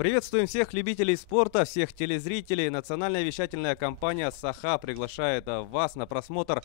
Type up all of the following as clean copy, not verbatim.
Приветствуем всех любителей спорта, всех телезрителей. Национальная вещательная компания «Саха» приглашает вас на просмотр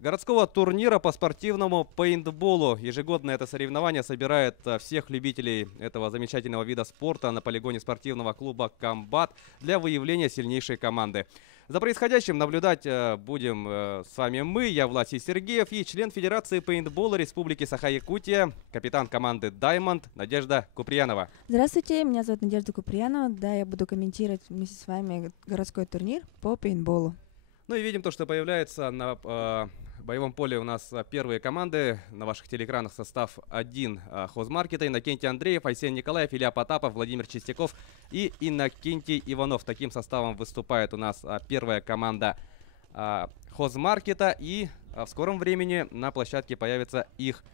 городского турнира по спортивному пейнтболу. Ежегодно это соревнование собирает всех любителей этого замечательного вида спорта на полигоне спортивного клуба «Комбат» для выявления сильнейшей команды. За происходящим наблюдать будем с вами мы, я Власий Сергеев и член Федерации пейнтбола Республики Саха-Якутия, капитан команды «Даймонд» Надежда Куприянова. Здравствуйте, меня зовут Надежда Куприянова. Да, я буду комментировать вместе с вами городской турнир по пейнтболу. Ну и видим то, что появляется на боевом поле у нас первые команды. На ваших телеэкранах состав 1 Хозмаркета: Иннокентий Андреев, Айсен Николаев, Илья Потапов, Владимир Чистяков и Иннокентий Иванов. Таким составом выступает у нас первая команда Хозмаркета. И в скором времени на площадке появятся их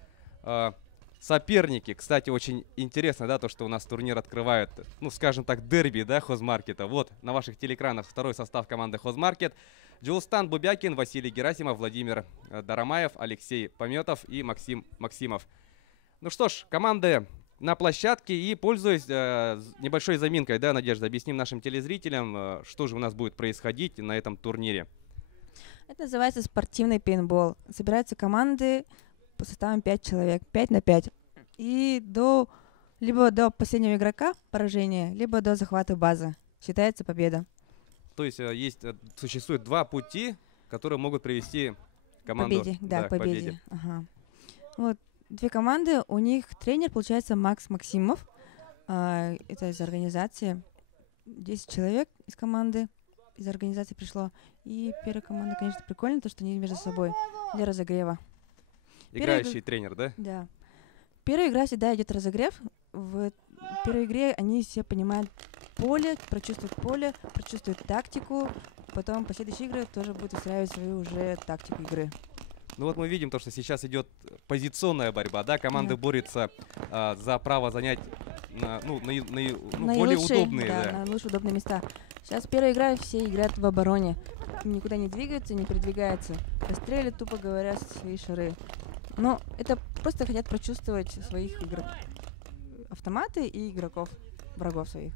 соперники. Кстати, очень интересно, да, то, что у нас турнир открывают, ну, скажем так, дерби, да, Хозмаркета. Вот на ваших телеэкранах второй состав команды Хозмаркет: Джулстан Бубякин, Василий Герасимов, Владимир Дарамаев, Алексей Пометов и Максим Максимов. Ну что ж, команды на площадке, и, пользуясь небольшой заминкой, да, Надежда, объясним нашим телезрителям, что же у нас будет происходить на этом турнире. Это называется спортивный пейнтбол. Собираются команды по составам 5 человек, 5 на 5. И либо до последнего игрока поражения, либо до захвата базы считается победа. То есть существует два пути, которые могут привести команду к победе. Ага. Вот две команды, у них тренер, получается, Макс Максимов. Это из организации. 10 человек из команды, из организации пришло. И первая команда, конечно, прикольно, то, что они между собой для разогрева. Играющий тренер, да? Да. Первая игра всегда идет разогрев. В первой игре они все понимают поле, прочувствуют тактику. Потом последующие игры тоже будут устраивать свою уже тактику игры. Ну вот мы видим то, что сейчас идет позиционная борьба, да? Команды борются за право занять более удобные, наилучшие удобные места. Сейчас первая игра, все играют в обороне. Никуда не двигаются, не передвигаются. Расстреливают, тупо говоря, свои шары. Но это просто хотят прочувствовать своих автоматы и игроков, врагов своих.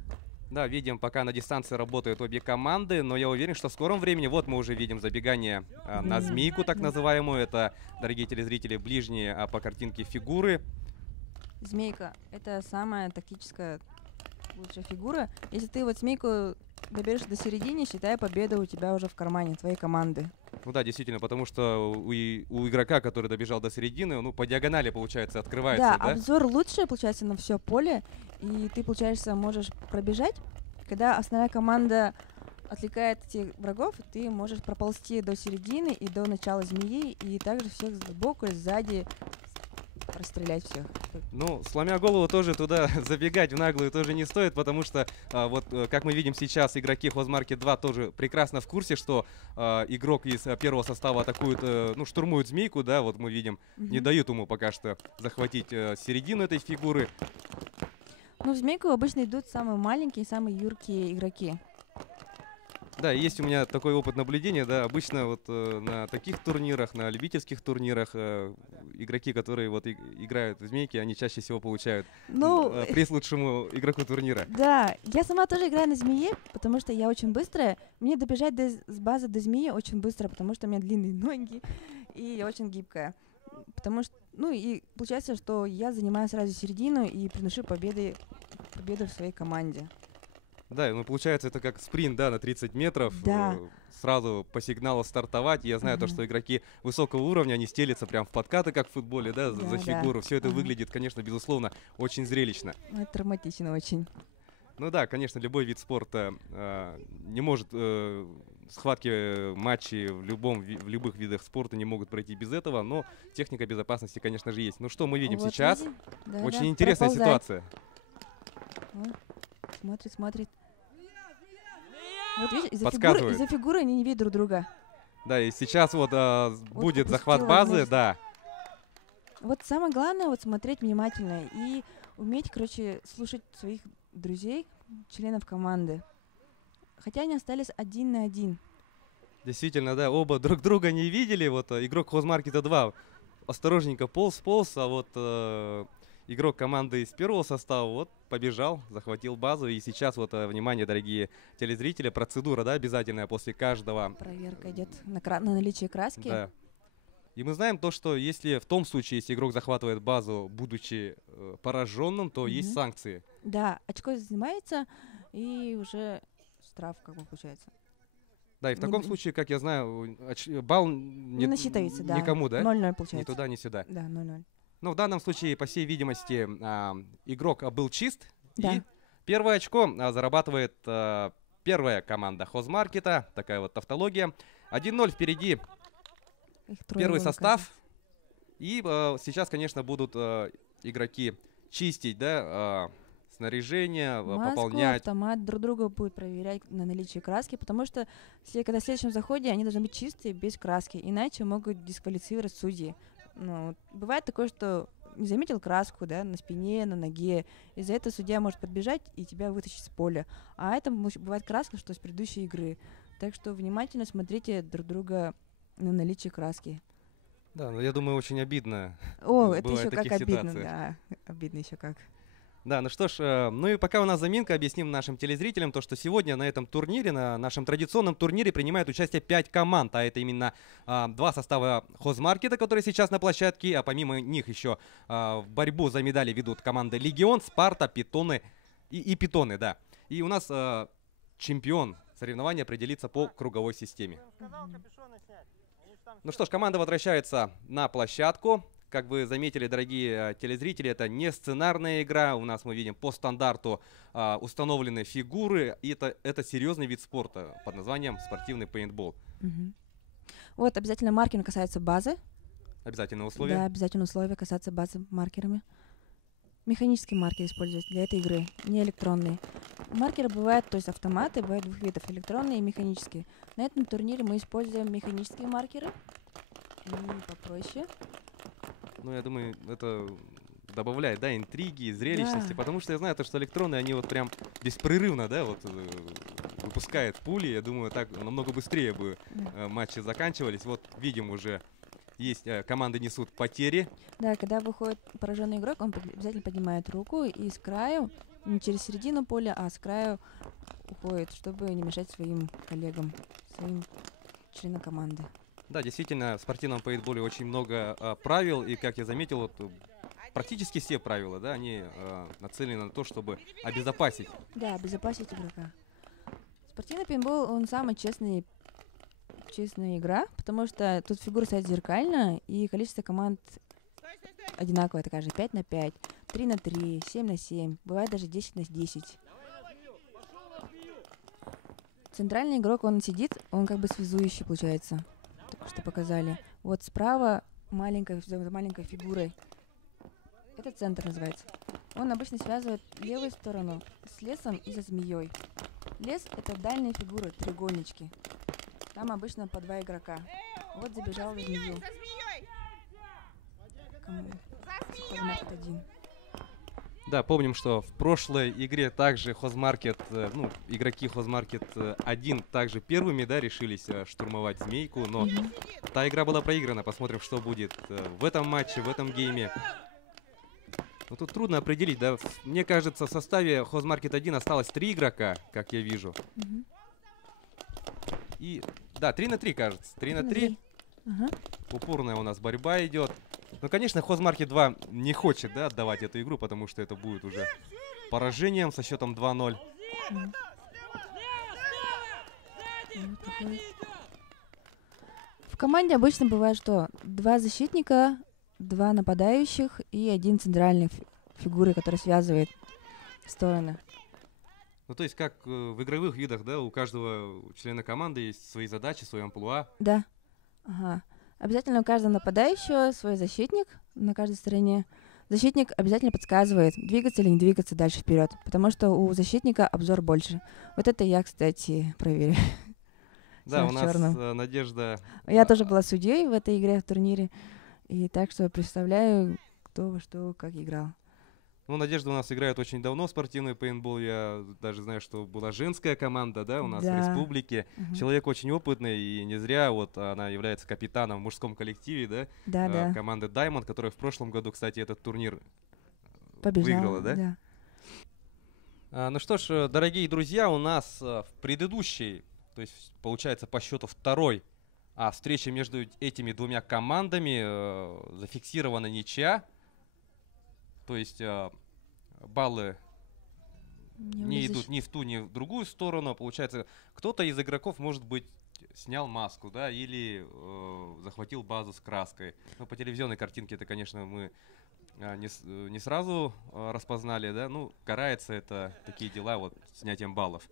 Да, видим, пока на дистанции работают обе команды, но я уверен, что в скором времени, вот мы уже видим забегание на змейку, так называемую. Это, дорогие телезрители, ближние по картинке фигуры. Змейка — это самая тактическая лучшая фигура. Если ты вот змейку доберешься до середины, считай, победа у тебя уже в кармане, твоей команды. Ну да, действительно, потому что у игрока, который добежал до середины, ну, по диагонали, получается, открывается, да? Обзор лучше, получается, на все поле, и ты, получается, можешь пробежать. Когда основная команда отвлекает этих врагов, ты можешь проползти до середины и до начала змеи, и также всех сбоку и сзади расстрелять всех. Ну, сломя голову, тоже туда забегать в наглую тоже не стоит, потому что, как мы видим сейчас, игроки Хозмаркет 2 тоже прекрасно в курсе, что игрок из первого состава атакует, штурмует змейку, да, вот мы видим, не дают ему пока что захватить середину этой фигуры. Ну, в змейку обычно идут самые маленькие, самые юркие игроки. Да, есть у меня такой опыт наблюдения, да, обычно вот на таких турнирах, на любительских турнирах игроки, которые вот играют в змейки, они чаще всего получают приз лучшему игроку турнира. Да, я сама тоже играю на змее, потому что я очень быстрая. Мне добежать с базы до змеи очень быстро, потому что у меня длинные ноги, и я очень гибкая. Потому что, и получается, что я занимаю сразу середину и приношу победу в своей команде. Да, получается, это как спринт, да, на 30 метров. Да. Сразу по сигналу стартовать. Я знаю то, что игроки высокого уровня, они стелятся прям в подкаты, как в футболе, да, за фигуру. Все это выглядит, конечно, безусловно, очень зрелищно. Это травматично очень. Ну да, конечно, любой вид спорта не может, схватки, матчи в любых видах спорта не могут пройти без этого, но техника безопасности, конечно же, есть. Ну что мы видим вот сейчас? Очень интересная ситуация. Смотрит. Вот видишь, из-за фигуры они не видят друг друга. Да, и сейчас будет захват базы, да. Вот самое главное вот смотреть внимательно и уметь, слушать своих друзей, членов команды. Хотя они остались 1 на 1. Действительно, да, оба друг друга не видели. Вот игрок Хозмаркета 2 осторожненько полз, а вот игрок команды из первого состава вот побежал, захватил базу. И сейчас вот, внимание, дорогие телезрители, процедура, да, обязательная после каждого. Проверка идет на наличие краски. Да. И мы знаем то, что если в том случае, если игрок захватывает базу, будучи пораженным, то есть санкции. Да, очко снимается, и уже штраф как бы получается. Да, и в таком случае, как я знаю, балл не насчитывается, да. никому, да? 0-0 получается. Ни туда, ни сюда. Да, 0-0. Но в данном случае, по всей видимости, игрок был чист. Да. И первое очко зарабатывает первая команда Хозмаркета. Такая вот тавтология. 1-0 впереди первый состав. И сейчас, конечно, будут игроки чистить, да, снаряжение, маску, пополнять. автомат, друг друга будут проверять на наличие краски, потому что когда в следующем заходе они должны быть чистые, без краски, иначе могут дисквалифицировать судьи. Ну, бывает такое, что не заметил краску, да, на спине, на ноге, из-за этого судья может подбежать и тебя вытащить с поля. А это бывает краска, что с предыдущей игры. Так что внимательно смотрите друг друга на наличие краски. Да, но я думаю, очень обидно. О, это еще как обидно, да, обидно еще как. Да, ну что ж, ну и пока у нас заминка, объясним нашим телезрителям то, что сегодня на этом турнире, на нашем традиционном турнире принимают участие 5 команд, а это именно 2 состава Хозмаркета, которые сейчас на площадке, а помимо них еще в борьбу за медали ведут команды Легион, Спарта, Питоны и Питоны, да. И у нас чемпион соревнования определится по круговой системе. Ну что ж, команда возвращается на площадку. Как вы заметили, дорогие телезрители, это не сценарная игра. У нас мы видим по стандарту установлены фигуры. И это серьезный вид спорта под названием спортивный пейнтбол. Вот обязательно маркером касается базы. Обязательное условие? Да, обязательное условие касаться базы маркерами. Механический маркер использовать для этой игры, не электронные. Маркеры бывают, то есть автоматы, бывают двух видов, электронные и механические. На этом турнире мы используем механические маркеры. Попроще. Ну, я думаю, это добавляет, да, интриги, зрелищности, да. Потому что я знаю, что электронные, они вот прям беспрерывно, да, вот выпускают пули. Я думаю, так намного быстрее бы матчи заканчивались. Вот видим уже, есть команды несут потери. Да, когда выходит пораженный игрок, он обязательно поднимает руку и с краю, не через середину поля, а с краю уходит, чтобы не мешать своим коллегам, своим членам команды. Да, действительно, в спортивном пейнтболе очень много правил, и, как я заметил, вот, практически все правила, да, они нацелены на то, чтобы обезопасить. Да, обезопасить игрока. Спортивный пейнтбол, он самая честная игра, потому что тут фигура стоит зеркально, и количество команд одинаковое, такая же, 5 на 5, 3 на 3, 7 на 7, бывает даже 10 на 10. Центральный игрок, он сидит, он как бы связующий, получается. Что показали. Вот справа маленькой фигурой. Это центр называется. Он обычно связывает левую сторону с лесом и со змеей. Лес — это дальние фигуры, треугольнички. Там обычно по 2 игрока. Вот забежал в змею. Хозмаркет 1. Да, помним, что в прошлой игре также Хозмаркет, ну, игроки Хозмаркет 1 также первыми, да, решились штурмовать змейку, но та игра была проиграна. Посмотрим, что будет в этом матче, в этом гейме. Ну, тут трудно определить, да. Мне кажется, в составе Хозмаркет 1 осталось 3 игрока, как я вижу. И, да, 3 на 3, кажется. 3 на 3. Упорная у нас борьба идет. Ну, конечно, Хозмаркет 2 не хочет, да, отдавать эту игру, потому что это будет уже поражением со счетом 2-0. В команде обычно бывает, что 2 защитника, 2 нападающих и 1 центральный фигуры, который связывает стороны. Ну, то есть, как в игровых видах, да, у каждого члена команды есть свои задачи, свой амплуа. Да. Ага. Обязательно у каждого нападающего свой защитник на каждой стороне. Защитник обязательно подсказывает, двигаться или не двигаться дальше вперед, потому что у защитника обзор больше. Вот это я, кстати, проверю. Да, у нас Надежда... Я тоже была судьей в этой игре, в турнире, и так что представляю, кто во что, как играл. Ну, Надежда у нас играет очень давно в спортивный пейнтбол. Я даже знаю, что была женская команда, да, у нас в республике. Человек очень опытный, и не зря вот она является капитаном в мужском коллективе, да, команды Diamond, которая в прошлом году, кстати, этот турнир побеждала. Выиграла, да? Да. Ну что ж, дорогие друзья, у нас в предыдущей, то есть получается по счету второй встрече между этими двумя командами зафиксирована ничья. То есть баллы не идут ни в ту, ни в другую сторону. Получается, кто-то из игроков, может быть, снял маску, да, или захватил базу с краской. Но по телевизионной картинке это, конечно, мы не сразу распознали, да. Ну, карается это такие дела вот снятием баллов.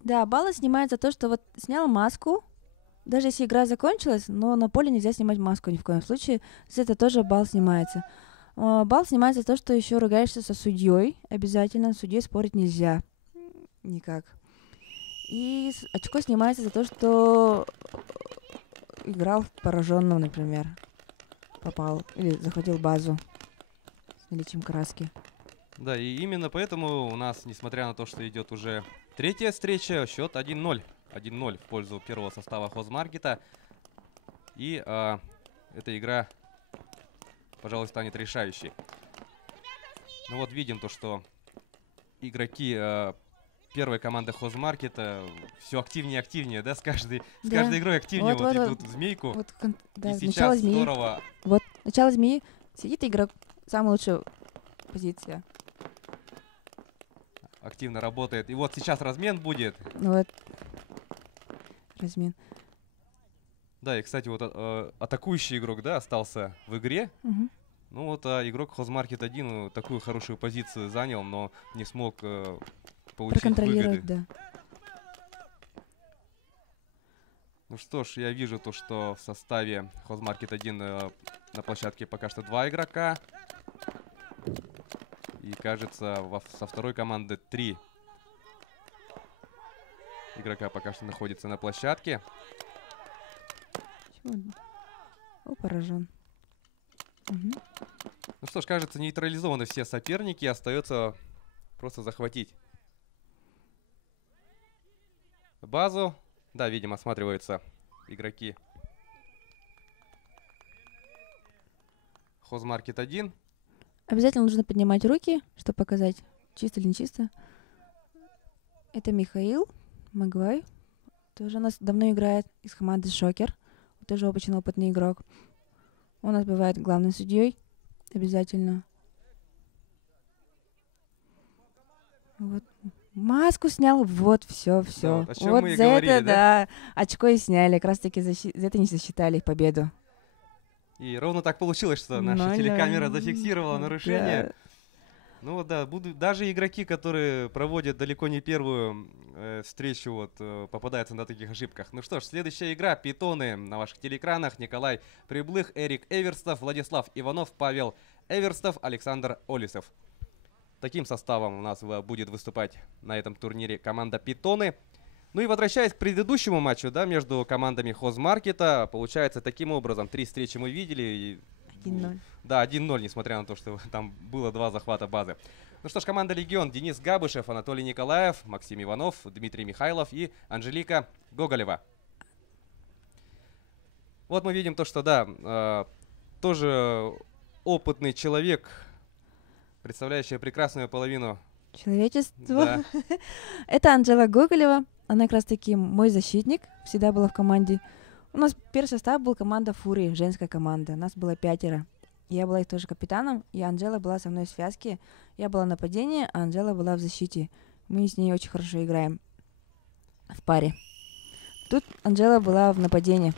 Да, баллы снимают за то, что вот снял маску, даже если игра закончилась, но на поле нельзя снимать маску ни в коем случае, за это тоже балл снимается. Балл снимается за то, что еще ругаешься со судьей, обязательно, с судьей спорить нельзя никак. И очко снимается за то, что играл в пораженного, например, попал или захватил базу с наличием краски. Да, и именно поэтому у нас, несмотря на то, что идет уже третья встреча, счет 1-0. 1-0 в пользу первого состава Хозмаркета. И эта игра, пожалуй, станет решающей. Ну вот видим то, что игроки первой команды Хозмаркета все активнее и активнее, да, с каждой игрой активнее вот идут в змейку. Вот, да, и сейчас змеи. здорово. Вот, начало змеи, сидит игрок, самая лучшая позиция. Активно работает. И вот сейчас размен будет. Вот. Размен. Да, и, кстати, вот атакующий игрок, да, остался в игре. Угу. Ну вот игрок Хозмаркет 1 такую хорошую позицию занял, но не смог получить проконтролировать, выгоды. Да. Ну что ж, я вижу то, что в составе Хозмаркет 1 на площадке пока что 2 игрока. И кажется, со второй команды 3 игрока пока что находится на площадке. О, поражен. Угу. Ну что ж, кажется, нейтрализованы все соперники. Остается просто захватить базу. Да, видимо, осматриваются игроки Хозмаркет 1. Обязательно нужно поднимать руки, чтобы показать, чисто или не чисто. Это Михаил Магвай. Тоже у нас давно играет из команды Шокер. Тоже очень опытный игрок. Он у нас бывает главным судьей. Обязательно. Вот. Маску снял, вот, все. Да, вот о чем вот мы и за говорили, это, да? очко и сняли. Как раз таки за это не засчитали победу. И ровно так получилось, что наша телекамера зафиксировала нарушение. Да. Ну вот да, даже игроки, которые проводят далеко не первую встречу, вот, попадаются на таких ошибках. Ну что ж, следующая игра. Питоны на ваших телеэкранах. Николай Приблых, Эрик Эверстов, Владислав Иванов, Павел Эверстов, Александр Олисов. Таким составом у нас будет выступать на этом турнире команда Питоны. Ну и возвращаясь к предыдущему матчу, да, между командами Хозмаркета, получается таким образом, 3 встречи мы видели. 1-0. Да, 1-0, несмотря на то, что там было 2 захвата базы. Ну что ж, команда «Легион». Денис Габышев, Анатолий Николаев, Максим Иванов, Дмитрий Михайлов и Анжелика Гоголева. Вот мы видим то, что, да, тоже опытный человек, представляющий прекрасную половину Человечество. Да. Это Анжела Гоголева. Она как раз таки мой защитник. Всегда была в команде. У нас первый состав был команда Фури, женская команда. Нас было 5. Я была их тоже капитаном, и Анжела была со мной в связке. Я была в нападении, а Анжела была в защите. Мы с ней очень хорошо играем в паре. Тут Анжела была в нападении.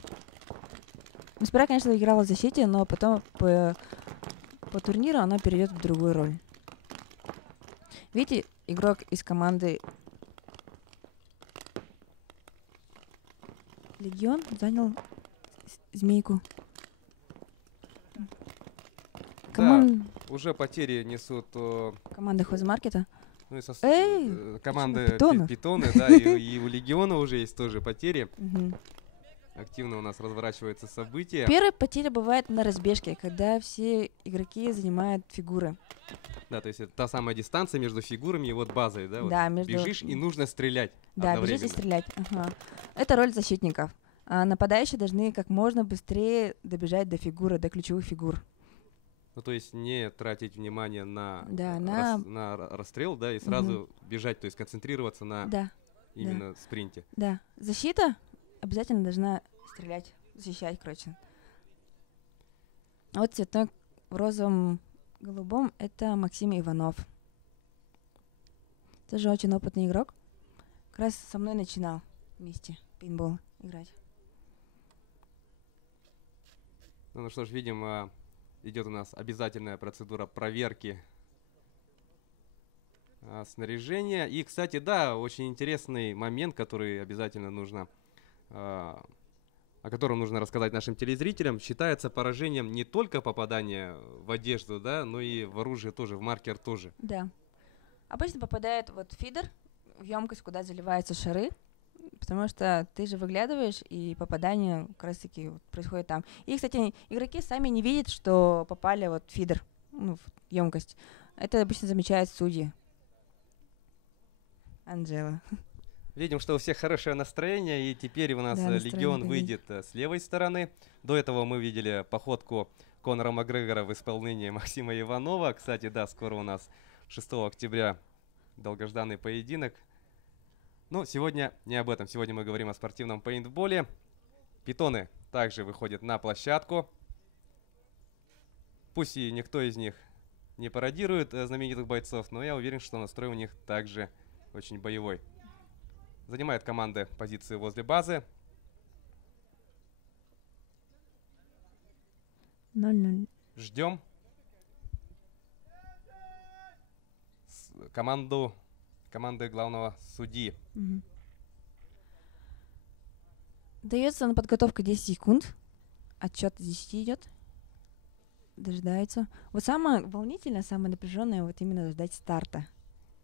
Ну, сперва, конечно, играла в защите, но потом по турниру она перейдет в другую роль. Видите, игрок из команды Легион занял змейку. Да, уже потери несут Команда Хозмаркета. ну, Эй, команды Питонов. Питоны, да, и у Легиона уже есть тоже потери. Мгм. Активно у нас разворачиваются события. Первая потеря бывает на разбежке, когда все игроки занимают фигуры. Да, то есть это та самая дистанция между фигурами и вот базой, да? Вот Да, между... бежишь и нужно стрелять Да, бежать и стрелять. Ага. Это роль защитников. А нападающие должны как можно быстрее добежать до фигуры, до ключевых фигур. Ну, то есть не тратить внимание на, Да, на расстрел, да, и сразу бежать, то есть концентрироваться на Да, именно спринте. да. Защита обязательно должна стрелять, защищать, короче. Вот цветной в розовом голубом — это Максим Иванов. Тоже очень опытный игрок. Как раз со мной начинал вместе пейнтбол играть. Ну что ж, видим, идет у нас обязательная процедура проверки снаряжения. И, кстати, да, очень интересный момент, который обязательно нужно, о котором нужно рассказать нашим телезрителям. Считается поражением не только попадание в одежду, да, но и в оружие тоже, в маркер тоже. Да. Обычно попадает вот фидер в емкость, куда заливаются шары, потому что ты же выглядываешь, и попадание как раз таки вот происходит там. И, кстати, игроки сами не видят, что попали вот в фидер, ну, в емкость. Это обычно замечают судьи. Анжела. Видим, что у всех хорошее настроение, и теперь у нас Да, Легион настроение выйдет с левой стороны. До этого мы видели походку Конора Макгрегора в исполнении Максима Иванова. Кстати, да, скоро у нас 6 октября долгожданный поединок. Но сегодня не об этом. Сегодня мы говорим о спортивном пейнтболе. Питоны также выходят на площадку. Пусть и никто из них не пародирует знаменитых бойцов, но я уверен, что настрой у них также очень боевой. Занимают команды позиции возле базы. 0-0. Ждем команды главного судьи. Дается на подготовку 10 секунд. Отчет из 10 идет. Дожидается. Вот самое волнительное, самое напряженное вот именно ждать старта.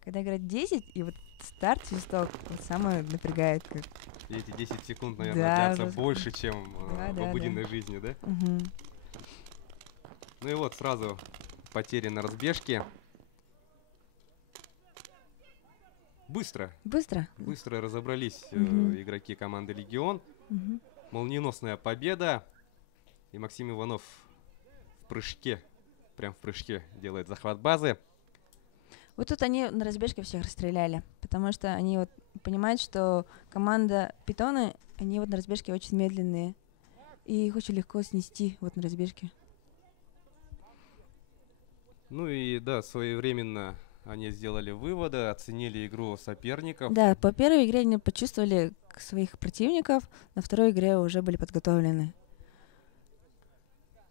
Когда играть 10, и вот старт, свисток, вот самое напрягает. Как... И эти 10 секунд, наверное, да, длятся больше, чем в обыденной жизни, да? Угу. Ну и вот сразу потери на разбежке. Быстро разобрались игроки команды Легион. Молниеносная победа. И Максим Иванов в прыжке, прям в прыжке делает захват базы. Вот тут они на разбежке всех расстреляли, потому что они вот понимают, что команда Питоны, они вот на разбежке очень медленные, и их очень легко снести вот на разбежке. Ну и да, своевременно они сделали выводы, оценили игру соперников. Да, по первой игре они почувствовали своих противников, на второй игре уже были подготовлены.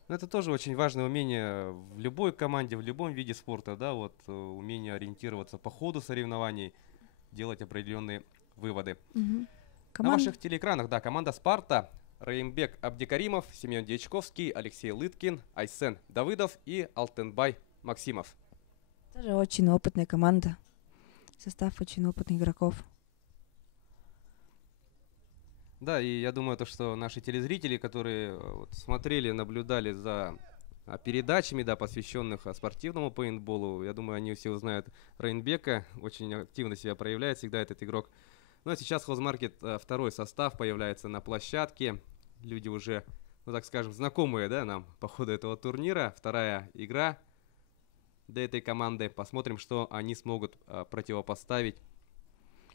Это тоже очень важное умение в любой команде, в любом виде спорта, да, вот умение ориентироваться по ходу соревнований, делать определенные выводы. На ваших телеэкранах, да, команда «Спарта», Раимбек Абдикаримов, Семен Дьячковский, Алексей Лыткин, Айсен Давыдов и Алтенбай Максимов. Тоже очень опытная команда, состав очень опытных игроков. Да, и я думаю, что наши телезрители, которые вот смотрели, наблюдали за передачами, да, посвященных спортивному пейнтболу, я думаю, они все узнают Раинбека, очень активно себя проявляет всегда этот игрок. Ну а сейчас Хозмаркет, второй состав появляется на площадке. Люди уже, ну так скажем, знакомые, да, нам по ходу этого турнира. Вторая игра для этой команды. Посмотрим, что они смогут противопоставить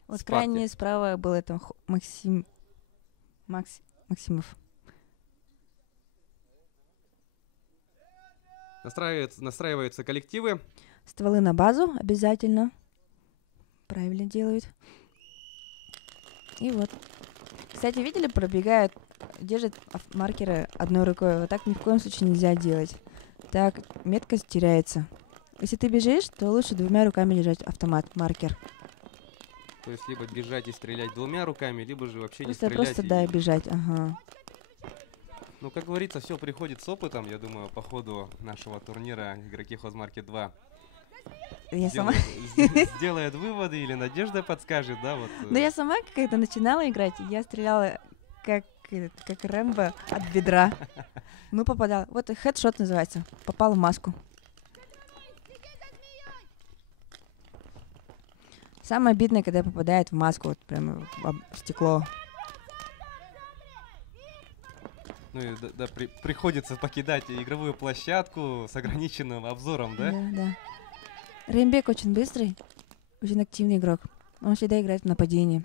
Вот Спарте. крайне справа был это Максимов. Настраиваются коллективы. Стволы на базу обязательно. Правильно делают. И вот. Кстати, видели, пробегают, держат маркеры одной рукой. Вот так ни в коем случае нельзя делать. Так меткость теряется. Если ты бежишь, то лучше двумя руками держать автомат, маркер. То есть либо бежать и стрелять двумя руками, либо же вообще просто, не стрелять. Просто, да, бежать, ага. Ну, как говорится, все приходит с опытом. Я думаю, по ходу нашего турнира игроки Хозмаркет 2 сделают выводы, или Надежда подскажет, да? Вот. Ну, я сама как-то начинала играть, я стреляла как Рэмбо от бедра. Ну, попадала. Вот хедшот называется. Попал в маску. Самое обидное, когда попадает в маску, вот прямо в стекло. Ну и да, приходится покидать игровую площадку с ограниченным обзором, да? Да, да. Рейнбек очень быстрый, очень активный игрок. Он всегда играет в нападении.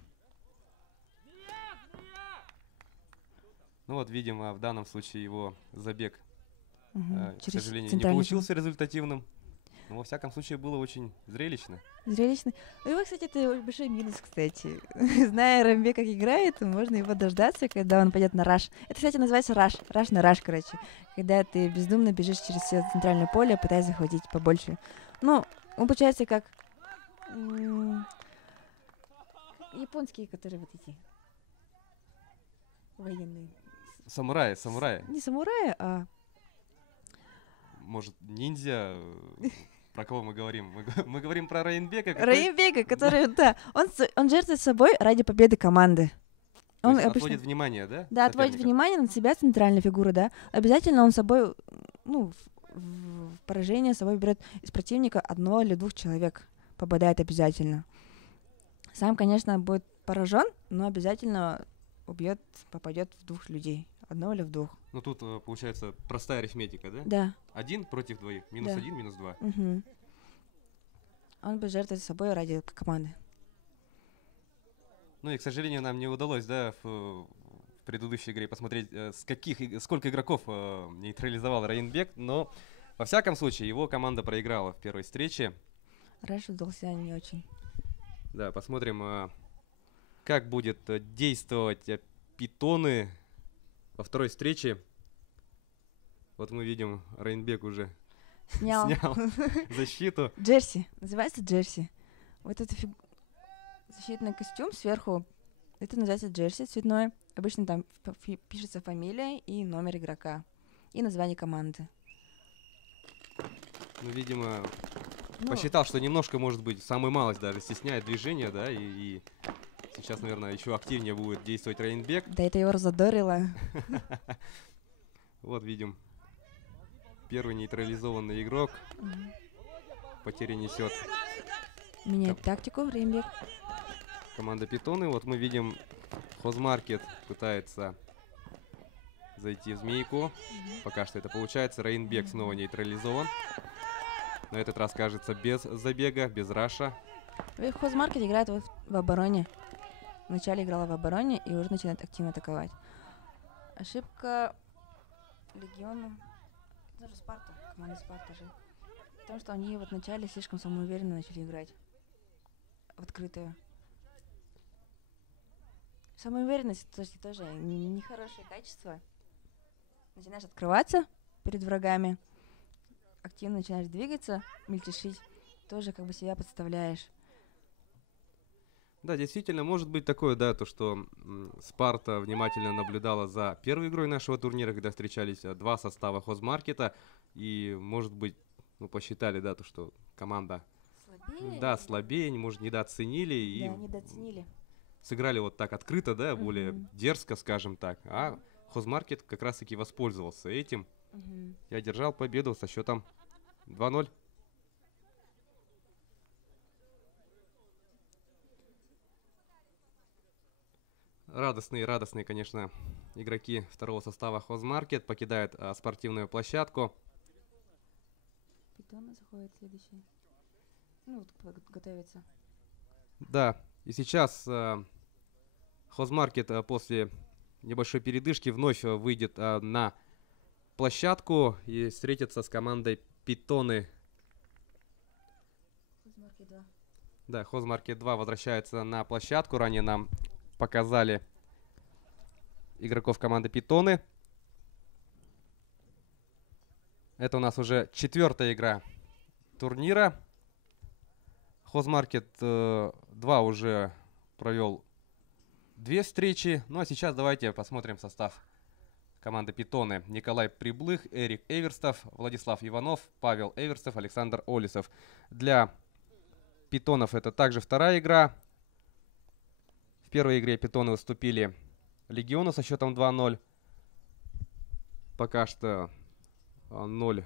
Ну вот, видимо, в данном случае его забег, к Через сожалению, не центральный получился результативным. Но во всяком случае было очень зрелищно. зрелищно. Ну, его, кстати, это большой минус, кстати. Зная Рамбе, как играет, можно его дождаться, когда он пойдет на раш. Это, кстати, называется раш. Раш на раш, короче. Когда ты бездумно бежишь через все центральное поле, пытаясь захватить побольше. Ну, он получается как японские, которые вот эти военные. Самураи. Не самураи, а... Может, ниндзя? Про кого мы говорим? Мы говорим про Рейнбека. Рейнбека, который, да, он жертвует собой ради победы команды. Он отводит внимание, да? Да, отводит внимание на себя, центральная фигура, да. Обязательно он с собой, ну, в поражение с собой берет из противника 1 или 2 человек. Попадает обязательно. Сам, конечно, будет поражен, но обязательно убьет, попадет в 2 людей. 1 или в 2. Ну тут получается простая арифметика, да? Да. 1 против 2. Минус Да. 1, минус 2. Угу. Он бы жертвовать собой ради команды. Ну и, к сожалению, нам не удалось, да, в предыдущей игре посмотреть, сколько игроков нейтрализовал Рейнбек, но во всяком случае его команда проиграла в первой встрече. Раш удался не очень. Да, посмотрим, как будет действовать питоны во второй встрече. Вот мы видим, Рейнбек уже Снял защиту. Джерси. Называется джерси. Вот это защитный костюм сверху. Это называется джерси цветной. Обычно там пишется фамилия и номер игрока. И название команды. Ну, видимо, посчитал, что немножко, может быть, самую малость даже стесняет движение, да, и сейчас, наверное, еще активнее будет действовать Рейнбек. Да, это его разодорило. Вот видим, первый нейтрализованный игрок. Потери несет. Меняет тактику Рейнбек. Команда Питоны. Вот мы видим, Хозмаркет пытается зайти в змейку. Пока что это получается. Рейнбек снова нейтрализован. На этот раз, кажется, без забега, без раша. Хозмаркет играет вот в обороне. Вначале играла в обороне и уже начинает активно атаковать. Ошибка Легиона. Даже Спарта. Команда Спарта же. Потому что они вот вначале слишком самоуверенно начали играть. В открытую. Самоуверенность тоже нехорошее качество. Начинаешь открываться перед врагами. Активно начинаешь двигаться, мельтешить. Тоже как бы себя подставляешь. Да, действительно, может быть такое, да, то, что Спарта внимательно наблюдала за первой игрой нашего турнира, когда встречались 2 состава Хозмаркета, и, может быть, посчитали, да, то, что команда Слабее? Да, слабее, может, недооценили, и недооценили. сыграли вот так открыто, да, более дерзко, скажем так, а Хозмаркет как раз-таки воспользовался этим и одержал победу со счетом 2-0. Радостные, конечно, игроки второго состава Хозмаркет покидают спортивную площадку. Питона заходит следующий. Ну, вот готовится. Да, и сейчас Хозмаркет после небольшой передышки вновь выйдет на площадку и встретится с командой Питоны. Хозмаркет 2. Да, Хозмаркет 2 возвращается на площадку. Ранее нам показали игроков команды Питоны. Это у нас уже 4-я игра турнира. Хозмаркет 2 уже провел 2 встречи. Ну а сейчас давайте посмотрим состав команды Питоны. Николай Приблых, Эрик Эверстов, Владислав Иванов, Павел Эверстов, Александр Олисов. Для Питонов это также 2-я игра. В первой игре Питоны уступили Легиону со счетом 2-0. Пока что 0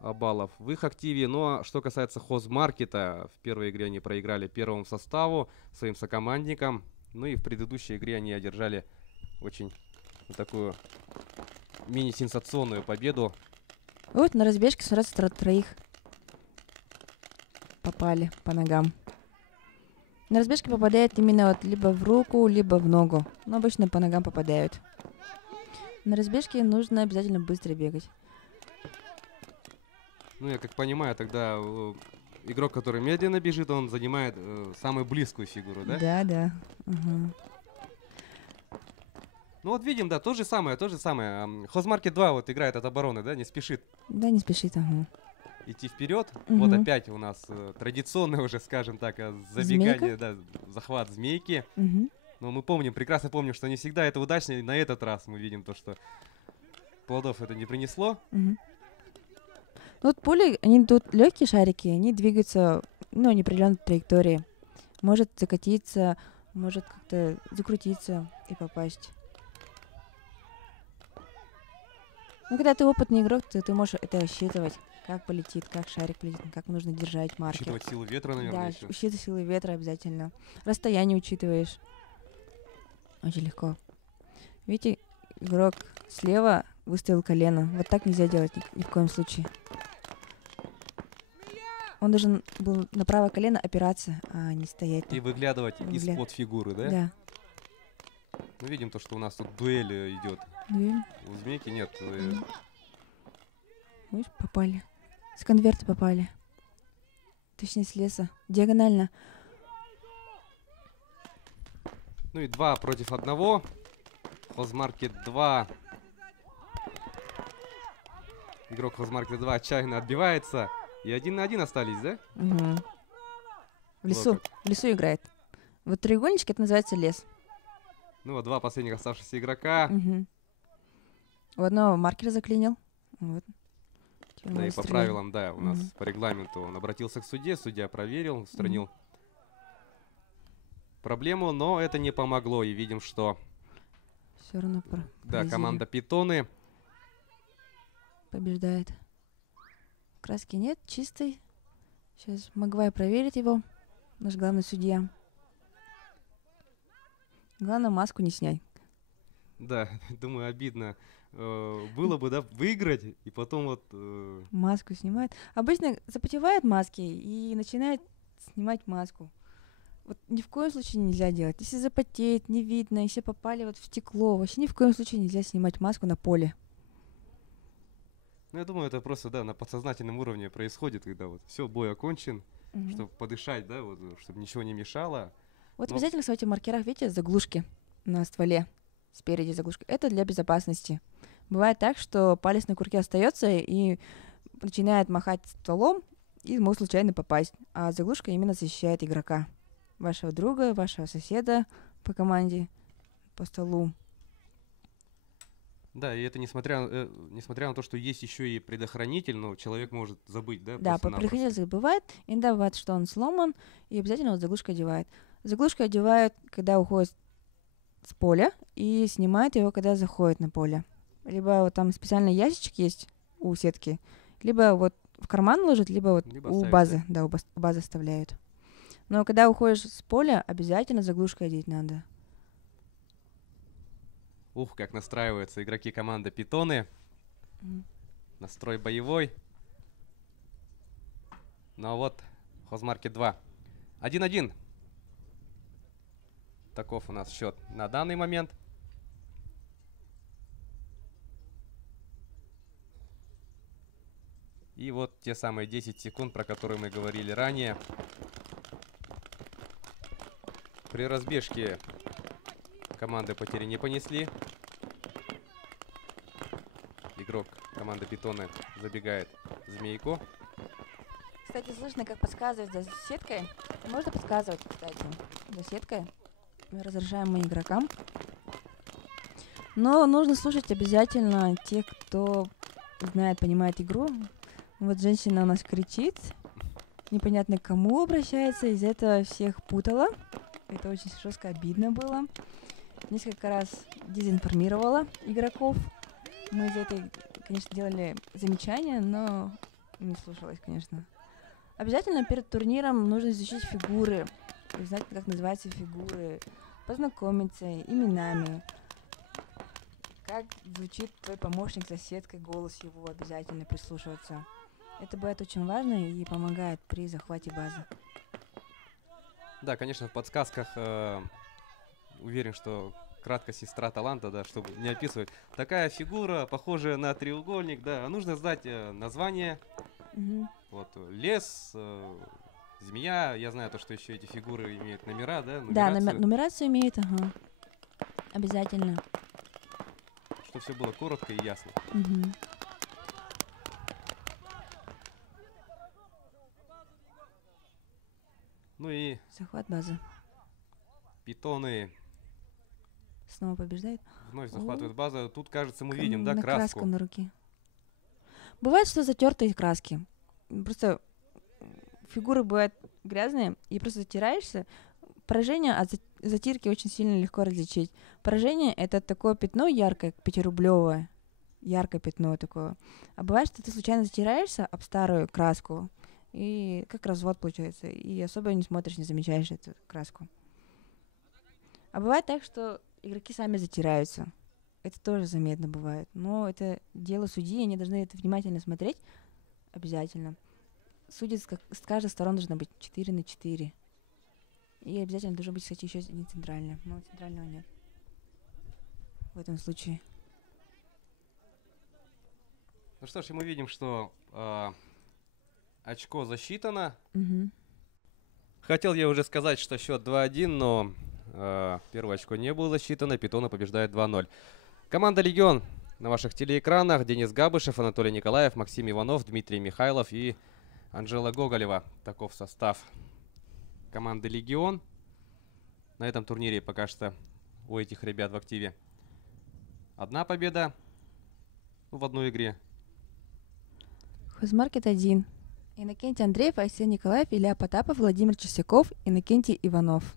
баллов в их активе. Ну а что касается Хозмаркета, в первой игре они проиграли первому составу, своим сокомандникам. Ну и в предыдущей игре они одержали очень такую мини-сенсационную победу. Вот на разбежке сразу троих попали по ногам. На разбежке попадает именно вот либо в руку, либо в ногу. Но обычно по ногам попадают. На разбежке нужно обязательно быстро бегать. Ну, я как понимаю, тогда игрок, который медленно бежит, он занимает самую близкую фигуру, да? Да, да. Угу. Ну вот видим, да, то же самое. Хозмаркет 2 вот играет от обороны, да, не спешит Да, не спешит, ага. идти вперед. Мгм. Вот опять у нас традиционное уже, скажем так, забегание, да, захват змейки. Угу. Но мы помним, прекрасно помним, что не всегда это удачно. И на этот раз мы видим то, что плодов это не принесло. Угу. Вот пули, они тут легкие шарики, они двигаются, ну, неопределенной траектории. Может закатиться, может как-то закрутиться и попасть. Ну, когда ты опытный игрок, ты можешь это считывать, как полетит, как шарик полетит, как нужно держать маркер. Учитывать силу ветра, наверное, Да, еще. учитывать силы ветра обязательно. Расстояние учитываешь. Очень легко. Видите, игрок слева выставил колено. Вот так нельзя делать ни в коем случае. Он должен был на правое колено опираться, а не стоять. И выглядывать из-под фигуры, да? Да. Мы видим то, что у нас тут дуэль идет. Дуэль. У змейки нет. Видишь, попали. С конверта попали. Точнее, с леса. Диагонально. Ну и 2 против 1. Хозмаркет 2. Игрок Хозмаркет 2 отчаянно отбивается. И 1 на 1 остались, да? Угу. В лесу. В лесу играет. Вот треугольнички, это называется лес. Ну вот 2 последних оставшихся игрока. Угу. У одного маркер заклинил. Вот. Теперь Да, и можно по стрелять. правилам, да, у нас по регламенту он обратился к судье, судья проверил, устранил проблему, но это не помогло. И видим, что Все равно да, команда Питоны побеждает. Краски нет, чистый. Сейчас Магвай проверит его, наш главный судья. Главное, маску не снять. Да, думаю, обидно было бы, да, выиграть, и потом вот... Маску снимает. Обычно запотевает маски и начинает снимать маску. Вот ни в коем случае нельзя делать. Если запотеет, не видно, если попали вот в стекло, вообще ни в коем случае нельзя снимать маску на поле. Ну, я думаю, это просто, да, на подсознательном уровне происходит, когда вот все, бой окончен, чтобы подышать, да, вот, чтобы ничего не мешало. Вот обязательно в своих маркерах, видите, заглушки на стволе. Спереди заглушка. Это для безопасности. Бывает так, что палец на курке остается и начинает махать стволом и может случайно попасть. А заглушка именно защищает игрока. Вашего друга, вашего соседа по команде, по столу. Да, и это несмотря на то, что есть еще и предохранитель, но человек может забыть, да? Да, по предохранителю забывает. Иногда бывает, что он сломан, и обязательно вот заглушку одевает. Заглушку одевают, когда уходит с поля, и снимает его, когда заходит на поле. Либо вот там специальный ящичек есть у сетки, либо вот в карман ложат, либо вот либо у ставят, базы, да, у базы оставляют. Но когда уходишь с поля, обязательно заглушку одеть надо. Ух, как настраиваются игроки команды Питоны. Настрой боевой. Ну а вот Хозмаркет 2. 1-1. Таков у нас счет на данный момент. И вот те самые 10 секунд, про которые мы говорили ранее. При разбежке команды потери не понесли. Игрок команды Питоны забегает в змейку. Кстати, слышно, как подсказывать за сеткой. Можно подсказывать, кстати, за сеткой. Мы разрешаем игрокам. Но нужно слушать обязательно тех, кто знает, понимает игру. Вот женщина у нас кричит, непонятно к кому обращается, из этого всех путала. Это очень жестко обидно было. Несколько раз дезинформировала игроков. Мы из этой, конечно, делали замечания, но не слушалась, конечно. Обязательно перед турниром нужно изучить фигуры, узнать, как называются фигуры, познакомиться именами, как звучит твой помощник, соседка, голос его, обязательно прислушиваться. Это бывает очень важно и помогает при захвате базы. Да, конечно, в подсказках уверен, что краткая сестра таланта, да, чтобы не описывать. Такая фигура, похожая на треугольник, да, нужно знать название. Мгм. Вот лес, змея. Я знаю то, что еще эти фигуры имеют номера, да, Да, нумерацию. нумерацию имеет, ага. Обязательно. Чтобы все было коротко и ясно. Мгм. Ну и Захват базы. питоны Снова побеждает. вновь захватывают базу. Тут, кажется, мы К- видим, да, на краску. на руке. Бывает, что затертые краски. Просто фигуры бывают грязные, и просто затираешься. Поражение от затирки очень сильно легко различить. Поражение — это такое пятно яркое, 5-рублевое. Яркое пятно такое. А бывает, что ты случайно затираешься об старую краску, и как развод получается. И особо не смотришь, не замечаешь эту краску. А бывает так, что игроки сами затираются. Это тоже заметно бывает. Но это дело судьи, они должны это внимательно смотреть. Обязательно. Судьи с каждой стороны должно быть 4-4. И обязательно должен быть, кстати, еще один центральный. Но центрального нет. В этом случае. Ну что ж, и мы видим, что очко засчитано. Мгм. Хотел я уже сказать, что счет 2-1, но первое очко не было засчитано. Питона побеждает 2-0. Команда «Легион» на ваших телеэкранах. Денис Габышев, Анатолий Николаев, Максим Иванов, Дмитрий Михайлов и Анжела Гоголева. Таков состав команды «Легион». На этом турнире пока что у этих ребят в активе одна победа в одной игре. Хозмаркет 1. Иннокентий Андреев, Айсен Николаев, Илья Потапов, Владимир Чистяков, Иннокентий Иванов.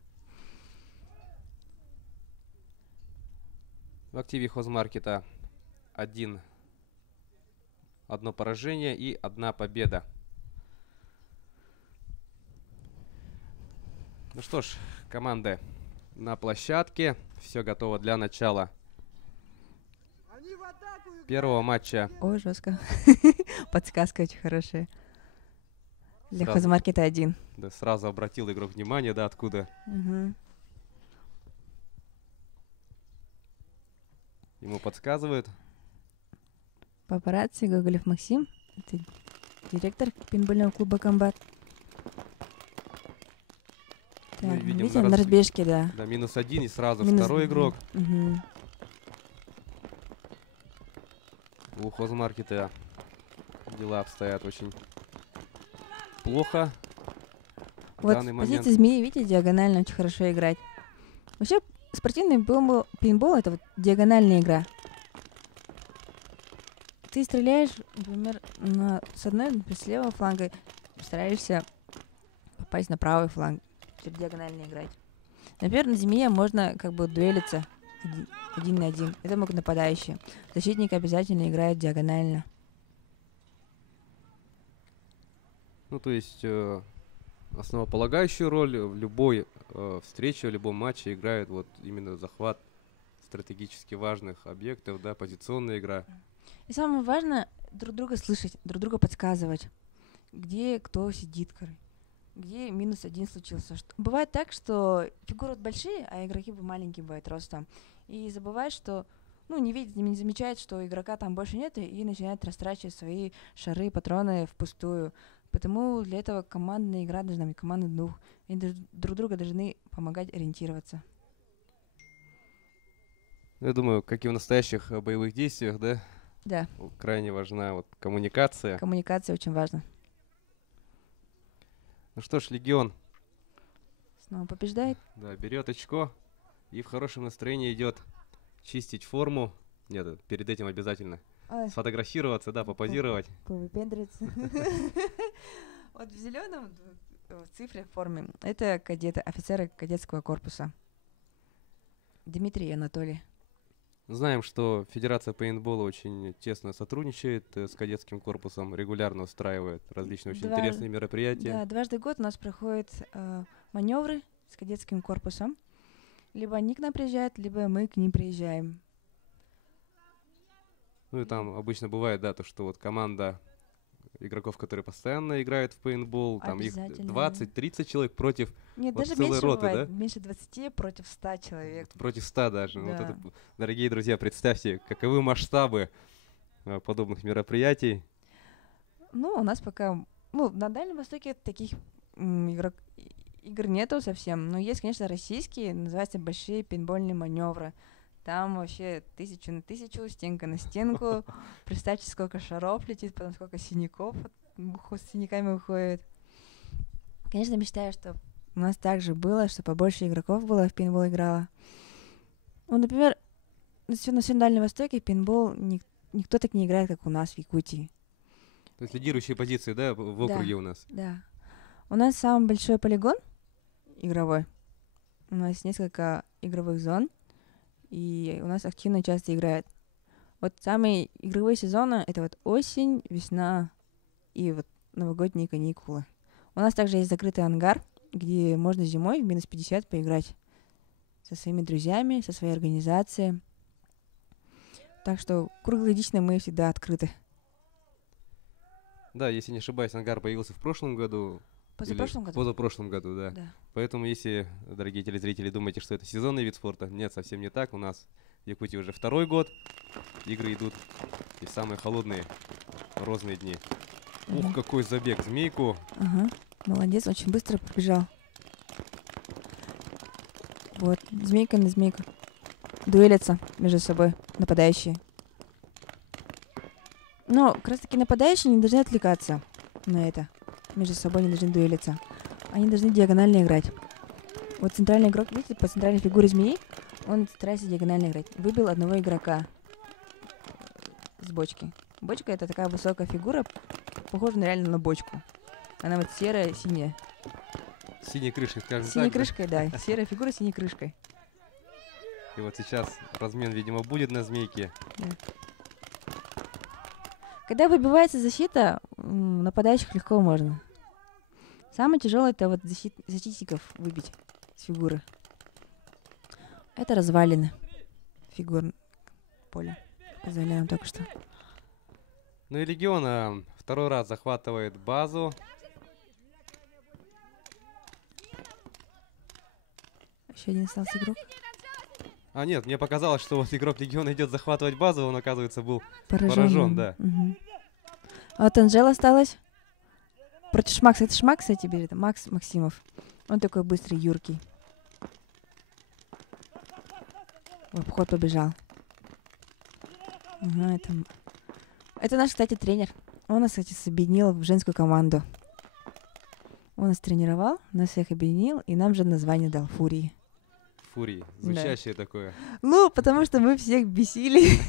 В активе Хозмаркета одно поражение и одна победа. Ну что ж, команды на площадке. Все готово для начала первого матча. Ой, жестко. Подсказка очень хорошая. Для Сразу. Хозмаркета 1. Да, сразу обратил игрок внимание, да, откуда Мгм. ему подсказывают. Папарацци Гоголев Максим. Это директор пейнтбольного клуба «Комбат». Ну Так, и видим видите, на на разбег- разбежке, да. Да, -1 и сразу Минус- второй игрок. Мгм. У Хозмаркета дела обстоят очень плохо в Вот данный с момент. позиции змеи, видите, диагонально очень хорошо играть. Вообще, спортивный пейнтбол — это вот диагональная игра. Ты стреляешь, например, с одной, например, с левого фланга, стараешься попасть на правый фланг, чтобы диагонально играть. Например, на змее можно как бы дуэлиться один на один. Это могут нападающие. Защитник обязательно играет диагонально. Ну, то есть основополагающую роль в любой встрече, в любом матче играет вот именно захват стратегически важных объектов, да, позиционная игра. И самое важное — друг друга слышать, друг друга подсказывать, где кто сидит, где -1 случился. Бывает так, что фигуры большие, а игроки маленькие бывают ростом. И забывают, что не видят, не замечают, что игрока там больше нет, и начинают растрачивать свои шары, патроны впустую. Потому для этого командная игра должна быть, командный дух. И друг друга должны помогать ориентироваться. Я думаю, как и в настоящих боевых действиях, да, Да, крайне важна вот коммуникация. коммуникация очень важна. Ну что ж, Легион, Снова побеждает. да, берет очко и в хорошем настроении идет чистить форму. Нет, перед этим обязательно сфотографироваться, да, попозировать. Повыпендриваться. Вот в зеленом цифре в форме это кадеты, офицеры кадетского корпуса. Дмитрий и Анатолий. Знаем, что Федерация пейнтбола очень тесно сотрудничает с кадетским корпусом, регулярно устраивает различные очень интересные мероприятия. Да, дважды в год у нас проходят маневры с кадетским корпусом. Либо они к нам приезжают, либо мы к ним приезжаем. Ну и там обычно бывает, да, то, что вот команда игроков, которые постоянно играют в пейнтбол, там их Обязательно, 20-30 человек против Нет, вот даже целой меньше роты, бывает. да? Меньше 20 против 100 человек. Против 100 даже. Ну, вот Да. это, дорогие друзья, представьте, каковы масштабы подобных мероприятий. Ну, у нас пока... Ну, на Дальнем Востоке таких игр нету совсем. Но есть, конечно, российские, называются большие пейнтбольные маневры. Там вообще 1000 на 1000, стенка на стенку. Представьте, сколько шаров летит, потом сколько синяков с синяками выходит. Конечно, мечтаю, чтобы у нас так же было, чтобы побольше игроков было в пейнтбол играло. Ну, например, на всем Дальнем Востоке пейнтбол никто так не играет, как у нас в Якутии. То есть лидирующие позиции, да, в округе у нас. Да. У нас самый большой полигон игровой. У нас несколько игровых зон, и у нас активно часто играют. Вот самые игровые сезоны — это вот осень, весна и вот новогодние каникулы. У нас также есть закрытый ангар, где можно зимой в минус 50 поиграть со своими друзьями, со своей организацией. Так что круглогодично мы всегда открыты. Да, если не ошибаюсь, ангар появился в прошлом году. Позапрошлом году? Позапрошлом году, да. Да. Поэтому, если, дорогие телезрители, думаете, что это сезонный вид спорта, нет, совсем не так. У нас в Якутии уже 2-й год. Игры идут и в самые холодные морозные дни. Ух, какой забег! Змейку. Ага, молодец, очень быстро побежал. Вот, змейка на змейку. Дуэлятся между собой нападающие. Но как раз таки нападающие не должны отвлекаться на это. Между собой не должны дуэлиться. Они должны диагонально играть. Вот центральный игрок, видите, по центральной фигуре змеи, он старается диагонально играть. Выбил одного игрока с бочки. Бочка — это такая высокая фигура, похожа реально на бочку. Она вот серая, синяя. С синей крышкой, скажем Синей так. крышкой, да. Серая фигура с синей крышкой. И вот сейчас размен, видимо, будет на змейке. Да. Когда выбивается защита, нападающих легко можно. Самое тяжелое — это вот защитников выбить с фигуры. Это развалины фигур поля. Сказали нам только что. Ну и Легион второй раз захватывает базу. Еще один остался игрок. А нет, мне показалось, что вот игрок Легиона идет захватывать базу, он, оказывается, был Поражен, поражен, да. Угу. А вот Анжела осталась. Против Шмакса. Это Шмак, кстати, бежит. Макс Максимов. Он такой быстрый, юркий. В обход побежал. Ага, это наш, кстати, тренер. Он нас, кстати, объединил в женскую команду. Он нас тренировал, нас всех объединил, и нам же название дал — Фурии. Фурии, звучащее такое. Ну, потому что мы всех бесили.